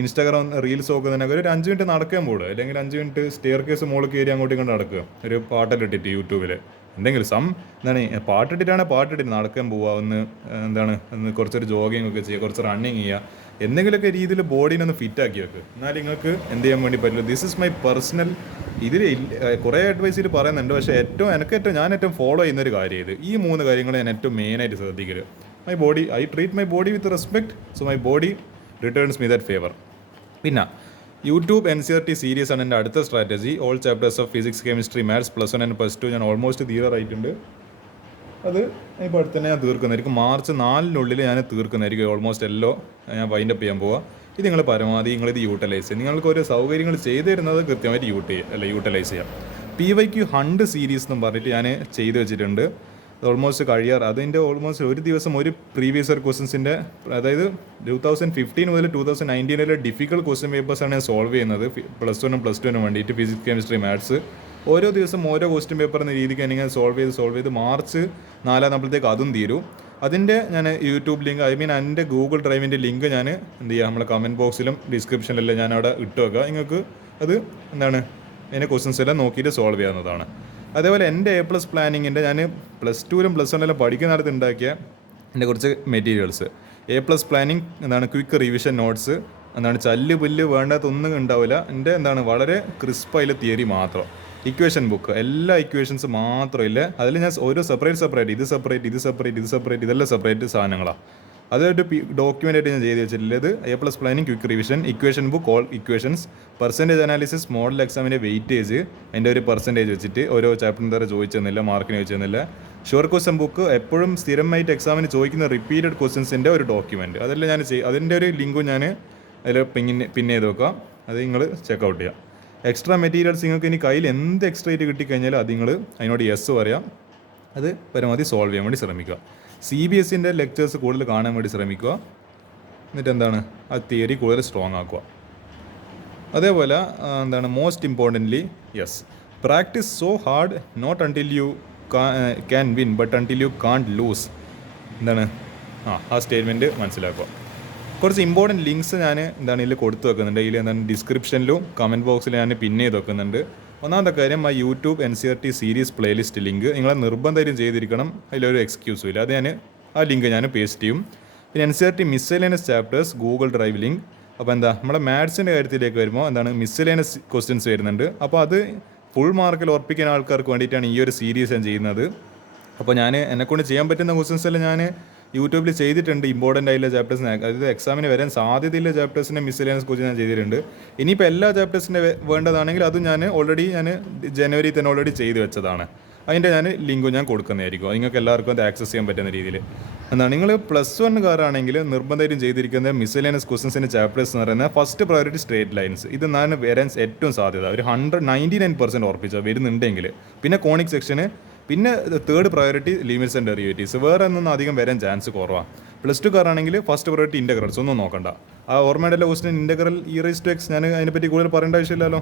ഇൻസ്റ്റാഗ്രാം റീൽസ് നോക്കുന്നതിനൊക്കെ ഒരു 5 മിനിറ്റ് നടക്കാൻ പോകുക, അല്ലെങ്കിൽ 5 മിനിറ്റ് സ്റ്റെയർ കേസ് മുകളിൽ കയറി അങ്ങോട്ടും ഇങ്ങോട്ട് നടക്കുക, ഒരു പാട്ടെല്ലാം ഇട്ടിട്ട് യൂട്യൂബിൽ എന്തെങ്കിലും പാട്ടിട്ടിട്ട് നടക്കാൻ പോവുക, ഒന്ന് കുറച്ചൊരു ജോഗിങ് ഒക്കെ ചെയ്യുക, കുറച്ച് റണ്ണിങ് ചെയ്യുക, എന്തെങ്കിലുമൊക്കെ രീതിയിൽ ബോഡീനെ ഒന്ന് ഫിറ്റാക്കി വെക്കുക. എന്നാൽ നിങ്ങൾക്ക് എന്ത് ചെയ്യാൻ വേണ്ടി പറ്റില്ല. ദിസ് ഇസ് മൈ പേഴ്സണൽ, ഇതിൽ കുറേ അഡ്വൈസ് ഇത് പറയുന്നുണ്ട്, പക്ഷേ ഞാൻ ഏറ്റവും ഫോളോ ചെയ്യുന്നൊരു കാര്യം ഇത്. ഈ 3 കാര്യങ്ങൾ ഞാൻ ഏറ്റവും മെയിനായിട്ട് ശ്രദ്ധിക്കരുത്. My body, I treat my body with respect, so my body returns me that favour. പിന്നെ യൂട്യൂബ് NCERT സീരീസ് ആണ് എൻ്റെ അടുത്ത strategy. All chapters of physics, chemistry, maths +1 and +2 ഞാൻ ഓൾമോസ്റ്റ് തീരാറായിട്ടുണ്ട്. അത് ഇപ്പോൾ അടുത്ത് തന്നെ ഞാൻ തീർക്കുന്നതായിരിക്കും. മാർച്ച് 4-നുള്ളിൽ ഞാൻ തീർക്കുന്നതായിരിക്കും. ഓൾമോസ്റ്റ് എല്ലോ ഞാൻ വൈൻഡപ്പ് ചെയ്യാൻ പോവുക. ഇത് നിങ്ങൾ പരമാവധി നിങ്ങളിത് യൂട്ടിലൈസ് ചെയ്യുക. നിങ്ങൾക്ക് ഓരോ സൗകര്യങ്ങൾ ചെയ്തു തരുന്നത് കൃത്യമായിട്ട് യൂട്ടിലൈസ് ചെയ്യാം. PYQ 100 സീരീസ് എന്നും പറഞ്ഞിട്ട് ഞാൻ ചെയ്ത് വെച്ചിട്ടുണ്ട്. അത് ഓൾമോസ്റ്റ് കഴിയാറ്. അതിൻ്റെ ഓൾമോസ്റ്റ് ഒരു ദിവസം ഒരു പ്രീവിയസ് ഇയർ ക്വസ്റ്റൻസിൻ്റെ, അതായത് 2015 മുതൽ 2019 ഡിഫിക്കൽട്ട് ക്വസ്റ്റ്യൻ പേപ്പേഴ്സാണ് ഞാൻ സോൾവ് ചെയ്യുന്നത്. +1 നും +2 വേണ്ടിയിട്ട് ഫിസിക്സ്, കെമിസ്ട്രി, മാത്സ്. ഓരോ ദിവസം ഓരോ ക്വസ്റ്റ്യൻ പേപ്പർ എന്ന രീതിക്ക് എനിക്ക് സോൾവ് ചെയ്ത് മാർച്ച് 4 ആകുമ്പോഴത്തേക്ക് അതും തീരും. അതിൻ്റെ ഞാൻ യൂട്യൂബ് ലിങ്ക്, എൻ്റെ ഗൂഗിൾ ഡ്രൈവിൻ്റെ ലിങ്ക് ഞാൻ എന്ത് ചെയ്യുക, നമ്മളെ കമൻറ്റ് ബോക്സിലും ഡിസ്ക്രിപ്ഷനിലെല്ലാം ഞാൻ അവിടെ ഇട്ട് വെക്കുക. നിങ്ങൾക്ക് അത് അതിൻ്റെ ക്വസ്റ്റ്യൻസ് എല്ലാം നോക്കിയിട്ട് സോൾവ് ചെയ്യാവുന്നതാണ്. അതേപോലെ എൻ്റെ A+ പ്ലാനിങ്ങിൻ്റെ ഞാൻ +2-ലും +1-ലും പഠിക്കുന്ന കാലത്ത് ഉണ്ടാക്കിയ എൻ്റെ കുറച്ച് materials, A+ planning quick revision notes, ചല്ല് പുല്ല് വേണ്ടാത്തൊന്നും ഉണ്ടാവില്ല. എൻ്റെ വളരെ ക്രിസ്പായിലെ തിയറി മാത്രം. ഇക്വേഷൻ ബുക്ക്, എല്ലാ ഇക്വേഷൻസ് മാത്രമില്ല. അതിൽ ഞാൻ ഓരോ സെപ്പറേറ്റ് ഇത് സെപ്പറേറ്റ് ഇതെല്ലാം സെപ്പറേറ്റ് സാധനങ്ങളാണ്. അതൊരു ഡോക്യുമെൻ്റായിട്ട് ഞാൻ ചെയ്ത് വെച്ചിട്ടില്ല. ഇത് A+ planning, quick revision, equation book, all equations, percentage analysis, model എക്സാമിൻ്റെ വെയിറ്റേജ്, അതിൻ്റെ ഒരു പെർസെൻറ്റേജ് വെച്ചിട്ട് ഓരോ ചാപ്റ്ററിന് തരം ചോദിച്ചെന്നില്ല, മാർക്കിന് ചോദിച്ചെന്നില്ല. ഷുവർ ക്വസ്റ്റ്യൻ ബുക്ക്, എപ്പോഴും സ്ഥിരമായിട്ട് എക്സാമിന് ചോദിക്കുന്ന റിപ്പീറ്റഡ് ക്വസ്റ്റ്യൻസിൻ്റെ ഒരു ഡോക്യുമെൻറ്റ്. അതെല്ലാം ഞാൻ അതിൻ്റെ ഒരു ലിങ്കും ഞാൻ അതിൽ പിൻ ചെയ്ത് വെക്കാം. അത് നിങ്ങൾ ചെക്കൗട്ട് ചെയ്യാം. എക്സ്ട്രാ മെറ്റീരിയൽസ് നിങ്ങൾക്ക് ഇനി കയ്യിൽ എന്ത് എക്സ്ട്രാ ആയിട്ട് കിട്ടിക്കഴിഞ്ഞാൽ അത് നിങ്ങൾ അതിനോട് യെസ് പറയാം. അത് പരമാവധി സോൾവ് ചെയ്യാൻ വേണ്ടി ശ്രമിക്കുക. CBSEൻ്റെ ലെക്ചേഴ്സ് കൂടുതൽ കാണാൻ വേണ്ടി ശ്രമിക്കുക. എന്നിട്ട് ആ തിയറി കൂടുതൽ സ്ട്രോങ് ആക്കുക. അതേപോലെ most importantly practice so hard not until you can win but until you can't lose. ആ സ്റ്റേറ്റ്മെൻറ്റ് മനസ്സിലാക്കുക. കുറച്ച് ഇമ്പോർട്ടൻറ്റ് ലിങ്ക്സ് ഞാൻ ഇതിൽ കൊടുത്തു വെക്കുന്നുണ്ട്. ഇതിൽ ഡിസ്ക്രിപ്ഷനിലും കമൻറ്റ് ബോക്സിൽ ഞാൻ പിൻ ചെയ്ത് വെക്കുന്നുണ്ട്. ഒന്നാമത്തെ കാര്യം, ആ YouTube NCERT series playlist link നിങ്ങളെ നിർബന്ധമായും ചെയ്തിരിക്കണം. അതിലൊരു എക്സ്ക്യൂസും ഇല്ല. അത് ആ ലിങ്ക് ഞാൻ പേസ്റ്റ് ചെയ്യും. പിന്നെ NCERT miscellaneous chapters Google drive link. അപ്പോൾ നമ്മുടെ മാത്സിൻ്റെ കാര്യത്തിലേക്ക് വരുമ്പോൾ മിസ്സലേനിയസ് ക്വസ്റ്റ്യൻസ് വരുന്നുണ്ട്. അപ്പോൾ അത് ഫുൾ മാർക്കിൽ ഉറപ്പിക്കുന്ന ആൾക്കാർക്ക് വേണ്ടിയിട്ടാണ് ഈ ഒരു സീരീസ് ഞാൻ ചെയ്യുന്നത്. അപ്പോൾ എന്നെക്കൊണ്ട് ചെയ്യാൻ പറ്റുന്ന ക്വസ്റ്റ്യൻസ് എല്ലാം ഞാൻ യൂട്യൂബിൽ ചെയ്തിട്ടുണ്ട്. ഇമ്പോർട്ടൻ്റ് ആയിട്ടുള്ള ചാപ്റ്റേഴ്സിന്, അതായത് എക്സാമിന് വരാൻ സാധ്യതയുള്ള ചാപ്റ്റേഴ്സിൻ്റെ മിസ്സലേനിയസ് ക്വസ്റ്റ്യൻ ഞാൻ ചെയ്തിട്ടുണ്ട്. ഇനിയിപ്പോൾ എല്ലാ ചാപ്റ്റേഴ്സിൻ്റെ വേണ്ടതാണെങ്കിൽ അതും ഞാൻ ജനുവരി തന്നെ ഓൾറെഡി ചെയ്ത് വെച്ചതാണ്. അതിൻ്റെ ലിങ്കും ഞാൻ കൊടുക്കുന്നതായിരിക്കും. നിങ്ങൾക്ക് എല്ലാവർക്കും അത് ആക്സസ് ചെയ്യാൻ പറ്റുന്ന രീതിയിൽ. നിങ്ങൾ +1-കാരാണെങ്കിൽ നിർബന്ധമായിട്ടും ചെയ്തിരിക്കുന്ന മിസ്സലേനിയസ് ക്വസ്റ്റ്യൻസിൻ്റെ ചാപ്റ്റേഴ്സ് എന്ന് പറയുന്നത് ഫസ്റ്റ് പ്രയോറിറ്റി സ്ട്രേറ്റ് ലൈൻസ്. ഇത് വരാൻ ഏറ്റവും സാധ്യത ഒരു 99% ഉറപ്പിച്ചോ വരുന്നുണ്ടെങ്കിൽ. പിന്നെ കോണിക് സെക്ഷന്, പിന്നെ third priority limits and derivatives. വേറെ ഒന്നും അധികം വരാൻ ചാൻസ് കുറവാണ്. +2-കാരാണെങ്കിൽ ഫസ്റ്റ് പ്രയോറിറ്റി ഇൻ്റഗ്രൽസ് ഒന്നും നോക്കണ്ട. ആ ഓർമ്മയുടെ ക്വസ്റ്റ്യൻ ഇൻ്റഗ്രൽ e⁻x ഞാൻ അതിനെപ്പറ്റി കൂടുതൽ പറയേണ്ട ആവശ്യമില്ലല്ലോ.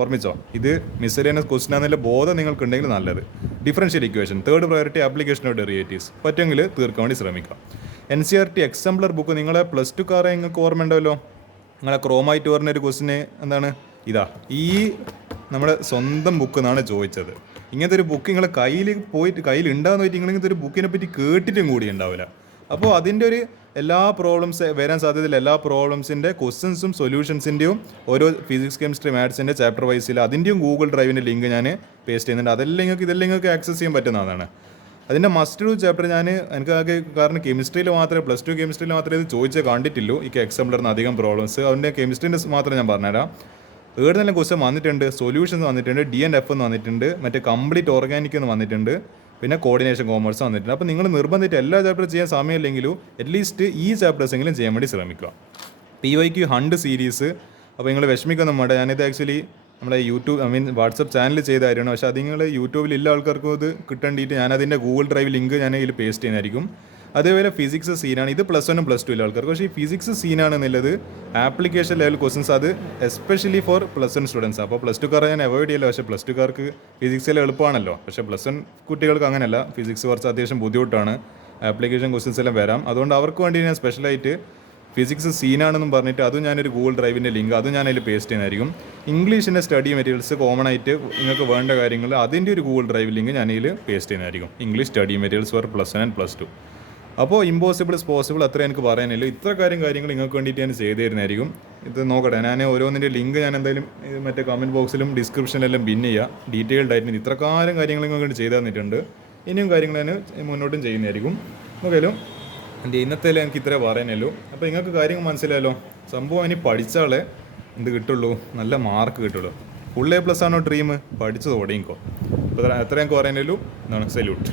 ഓർമ്മിച്ചോ? ഇത് മിസ്സലേനിയസ് ക്വസ്റ്റ്യൻ ആണെന്നുള്ള ബോധം നിങ്ങൾക്കുണ്ടെങ്കിൽ നല്ലത്. Differential equation, third priority application of derivatives പറ്റുമെങ്കിൽ തീർക്കാൻ വേണ്ടി ശ്രമിക്കാം. NCERT എക്സാംപ്ലർ ബുക്ക് നിങ്ങളെ +2-കാരെ നിങ്ങൾക്ക് ഓർമ്മ ഉണ്ടാവല്ലോ. നിങ്ങളെ ക്രോമായിട്ട് പറഞ്ഞൊരു ക്വസ്റ്റിന് ഇതാ ഈ നമ്മുടെ സ്വന്തം ബുക്ക് എന്നാണ് ചോദിച്ചത്. ഇങ്ങനത്തെ ഒരു ബുക്ക് നിങ്ങളെ കയ്യിൽ ഉണ്ടാകുന്ന പറ്റി നിങ്ങൾ ഇങ്ങനത്തെ ഒരു ബുക്കിനെ പറ്റി കേട്ടിട്ടും കൂടി ഉണ്ടാവില്ല. അപ്പോൾ അതിൻ്റെ ഒരു എല്ലാ പ്രോബ്ലംസ് വരാൻ സാധ്യതയില്ല. എല്ലാ പ്രോബ്ലംസിൻ്റെ ക്വസ്റ്റ്യൻസും സൊല്യൂഷൻസിൻ്റെയും ഓരോ ഫിസിക്സ്, കെമിസ്ട്രി, മാത്സിൻ്റെ ചാപ്റ്റർ വൈസിൽ അതിൻ്റെയും ഗൂഗിൾ ഡ്രൈവിൻ്റെ ലിങ്ക് ഞാൻ പേസ്റ്റ് ചെയ്യുന്നുണ്ട്. ഇതെല്ലാം നിങ്ങൾക്ക് ആക്സസ് ചെയ്യാൻ പറ്റുന്നതാണ്. അതിൻ്റെ മസ്റ്റ് ഡു ചാപ്റ്റർ എനിക്ക് ആകെ കാരണം കെമിസ്ട്രിയിൽ മാത്രമേ +2 കെമിസ്ട്രിയിൽ മാത്രമേ ഇത് ചോദിച്ച് കണ്ടിട്ടുള്ളൂ. ഈ എക്സാംപ്ലറിന് അധികം പ്രോബ്ലംസ് അതിൻ്റെ കെമിസ്ട്രീൻ്റെ മാത്രം ഞാൻ പറഞ്ഞുതരാം. ഏടുന്നെല്ലാം ക്വസ്റ്റ്യൻ വന്നിട്ടുണ്ട്, സൊല്യൂഷൻസ് വന്നിട്ടുണ്ട്, DNF എന്ന് വന്നിട്ടുണ്ട്, മറ്റേ കംപ്ലീറ്റ് ഓർഗാനിക് എന്ന് വന്നിട്ടുണ്ട്, പിന്നെ കോർഡിനേഷൻ കോമേഴ്സ് വന്നിട്ടുണ്ട്. അപ്പോൾ നിങ്ങൾ നിർബന്ധിച്ച് എല്ലാ ചാപ്റ്റർ ചെയ്യാൻ സമയമില്ലെങ്കിലും അറ്റ്ലീസ്റ്റ് ഈ ചാപ്റ്റേഴ്സ് എങ്കിലും ചെയ്യാൻ വേണ്ടി ശ്രമിക്കുക. PYQ 100 series. അപ്പോൾ നിങ്ങൾ വിഷമിക്കൊന്നും വേണ്ട. ഞാനിത് ആക്ച്വലി നമ്മുടെ വാട്സപ്പ് ചാനൽ ചെയ്തായിരുന്നു. പക്ഷേ അത് നിങ്ങൾ യൂട്യൂബിൽ എല്ലാ ആൾക്കാർക്കും ഇത് കിട്ടേണ്ടിയിട്ട് ഞാനതിൻ്റെ ഗൂഗിൾ ഡ്രൈവ് ലിങ്ക് ഞാൻ ഇതിൽ പേസ്റ്റ് ചെയ്യുന്നതായിരിക്കും. അതേപോലെ ഫിസിക്സ് സീനാണ്. ഇത് +1-നും +2 ആൾക്കാർക്ക്. പക്ഷേ ഈ ഫിസിക്സ് സീനാണെന്നുള്ളത് ആപ്ലിക്കേഷൻ ലെവൽ ക്വസ്റ്റൻസ്, അത് എസ്പെഷ്യലി ഫോർ +1 സ്റ്റുഡൻസ്. അപ്പോൾ +2-കാരെ ഞാൻ അവോയ്ഡ് ചെയ്യില്ല. പക്ഷേ +2-കാർക്ക് ഫിസിക്സിൽ എളുപ്പമാണല്ലോ. പക്ഷേ +1 കുട്ടികൾക്ക് അങ്ങനെയല്ല. ഫിസിക്സ് കുറച്ച് അത്യാവശ്യം ബുദ്ധിമുട്ടാണ്. ആപ്ലിക്കേഷൻ ക്വസ്റ്റൻസ് എല്ലാം വരാം. അതുകൊണ്ട് അവർക്ക് വേണ്ടി ഞാൻ സ്പെഷ്യലായിട്ട് ഫിസിക്സ് സീനാണെന്നും പറഞ്ഞിട്ട് അതും ഞാനൊരു ഗൂഗിൾ ഡ്രൈവിൻ്റെ ലിങ്ക് അതും ഞാൻ അതിൽ പേസ്റ്റ് ചെയ്യുന്നതായിരിക്കും. ഇംഗ്ലീഷിൻ്റെ സ്റ്റഡി മെറ്റീരിയൽസ് കോമൺ ആയിട്ട് നിങ്ങൾക്ക് വേണ്ട കാര്യങ്ങൾ അതിൻ്റെ ഒരു ഗൂഗിൾ ഡ്രൈവ് ലിങ്ക് ഞാൻ അതിൽ പേസ്റ്റ് ചെയ്യുന്നതായിരിക്കും. English study materials four +1 and +2. അപ്പോൾ ഇമ്പോസിബിൾ ഇസ് പോസിബിൾ അത്ര എനിക്ക് പറയാനില്ല. ഇത്ര കാര്യങ്ങൾ നിങ്ങൾക്ക് വേണ്ടിയിട്ട് ഞാൻ ചെയ്തു തരുന്നതായിരിക്കും. ഇത് നോക്കട്ടെ, ഞാൻ ഓരോന്നിൻ്റെ ലിങ്ക് ഞാൻ എന്തായാലും മറ്റേ കമൻറ്റ് ബോക്സിലും ഡിസ്ക്രിപ്ഷനിലെല്ലാം പിൻ ചെയ്യുക. ഡീറ്റെയിൽഡ് ആയിട്ട് ഇത്രക്കാലം കാര്യങ്ങൾ നിങ്ങൾക്ക് വേണ്ടി ചെയ്തു തന്നിട്ടുണ്ട്. ഇനിയും കാര്യങ്ങൾ ഞാൻ മുന്നോട്ടും ചെയ്യുന്നതായിരിക്കും. നോക്കിയാലും ഇന്നത്തെ എനിക്ക് ഇത്രേ പറയാനുള്ളൂ. അപ്പോൾ നിങ്ങൾക്ക് കാര്യങ്ങൾ മനസ്സിലായല്ലോ. സംഭവം ഇനി പഠിച്ചാലേ എന്ത് കിട്ടുള്ളൂ, നല്ല മാർക്ക് കിട്ടുള്ളൂ. ഫുൾ A+ ആണോ ഡ്രീം? പഠിച്ചത് തുടങ്ങിക്കോ. അപ്പോൾ എത്ര എനിക്ക് പറയാനുള്ളൂ. സല്യൂട്ട്.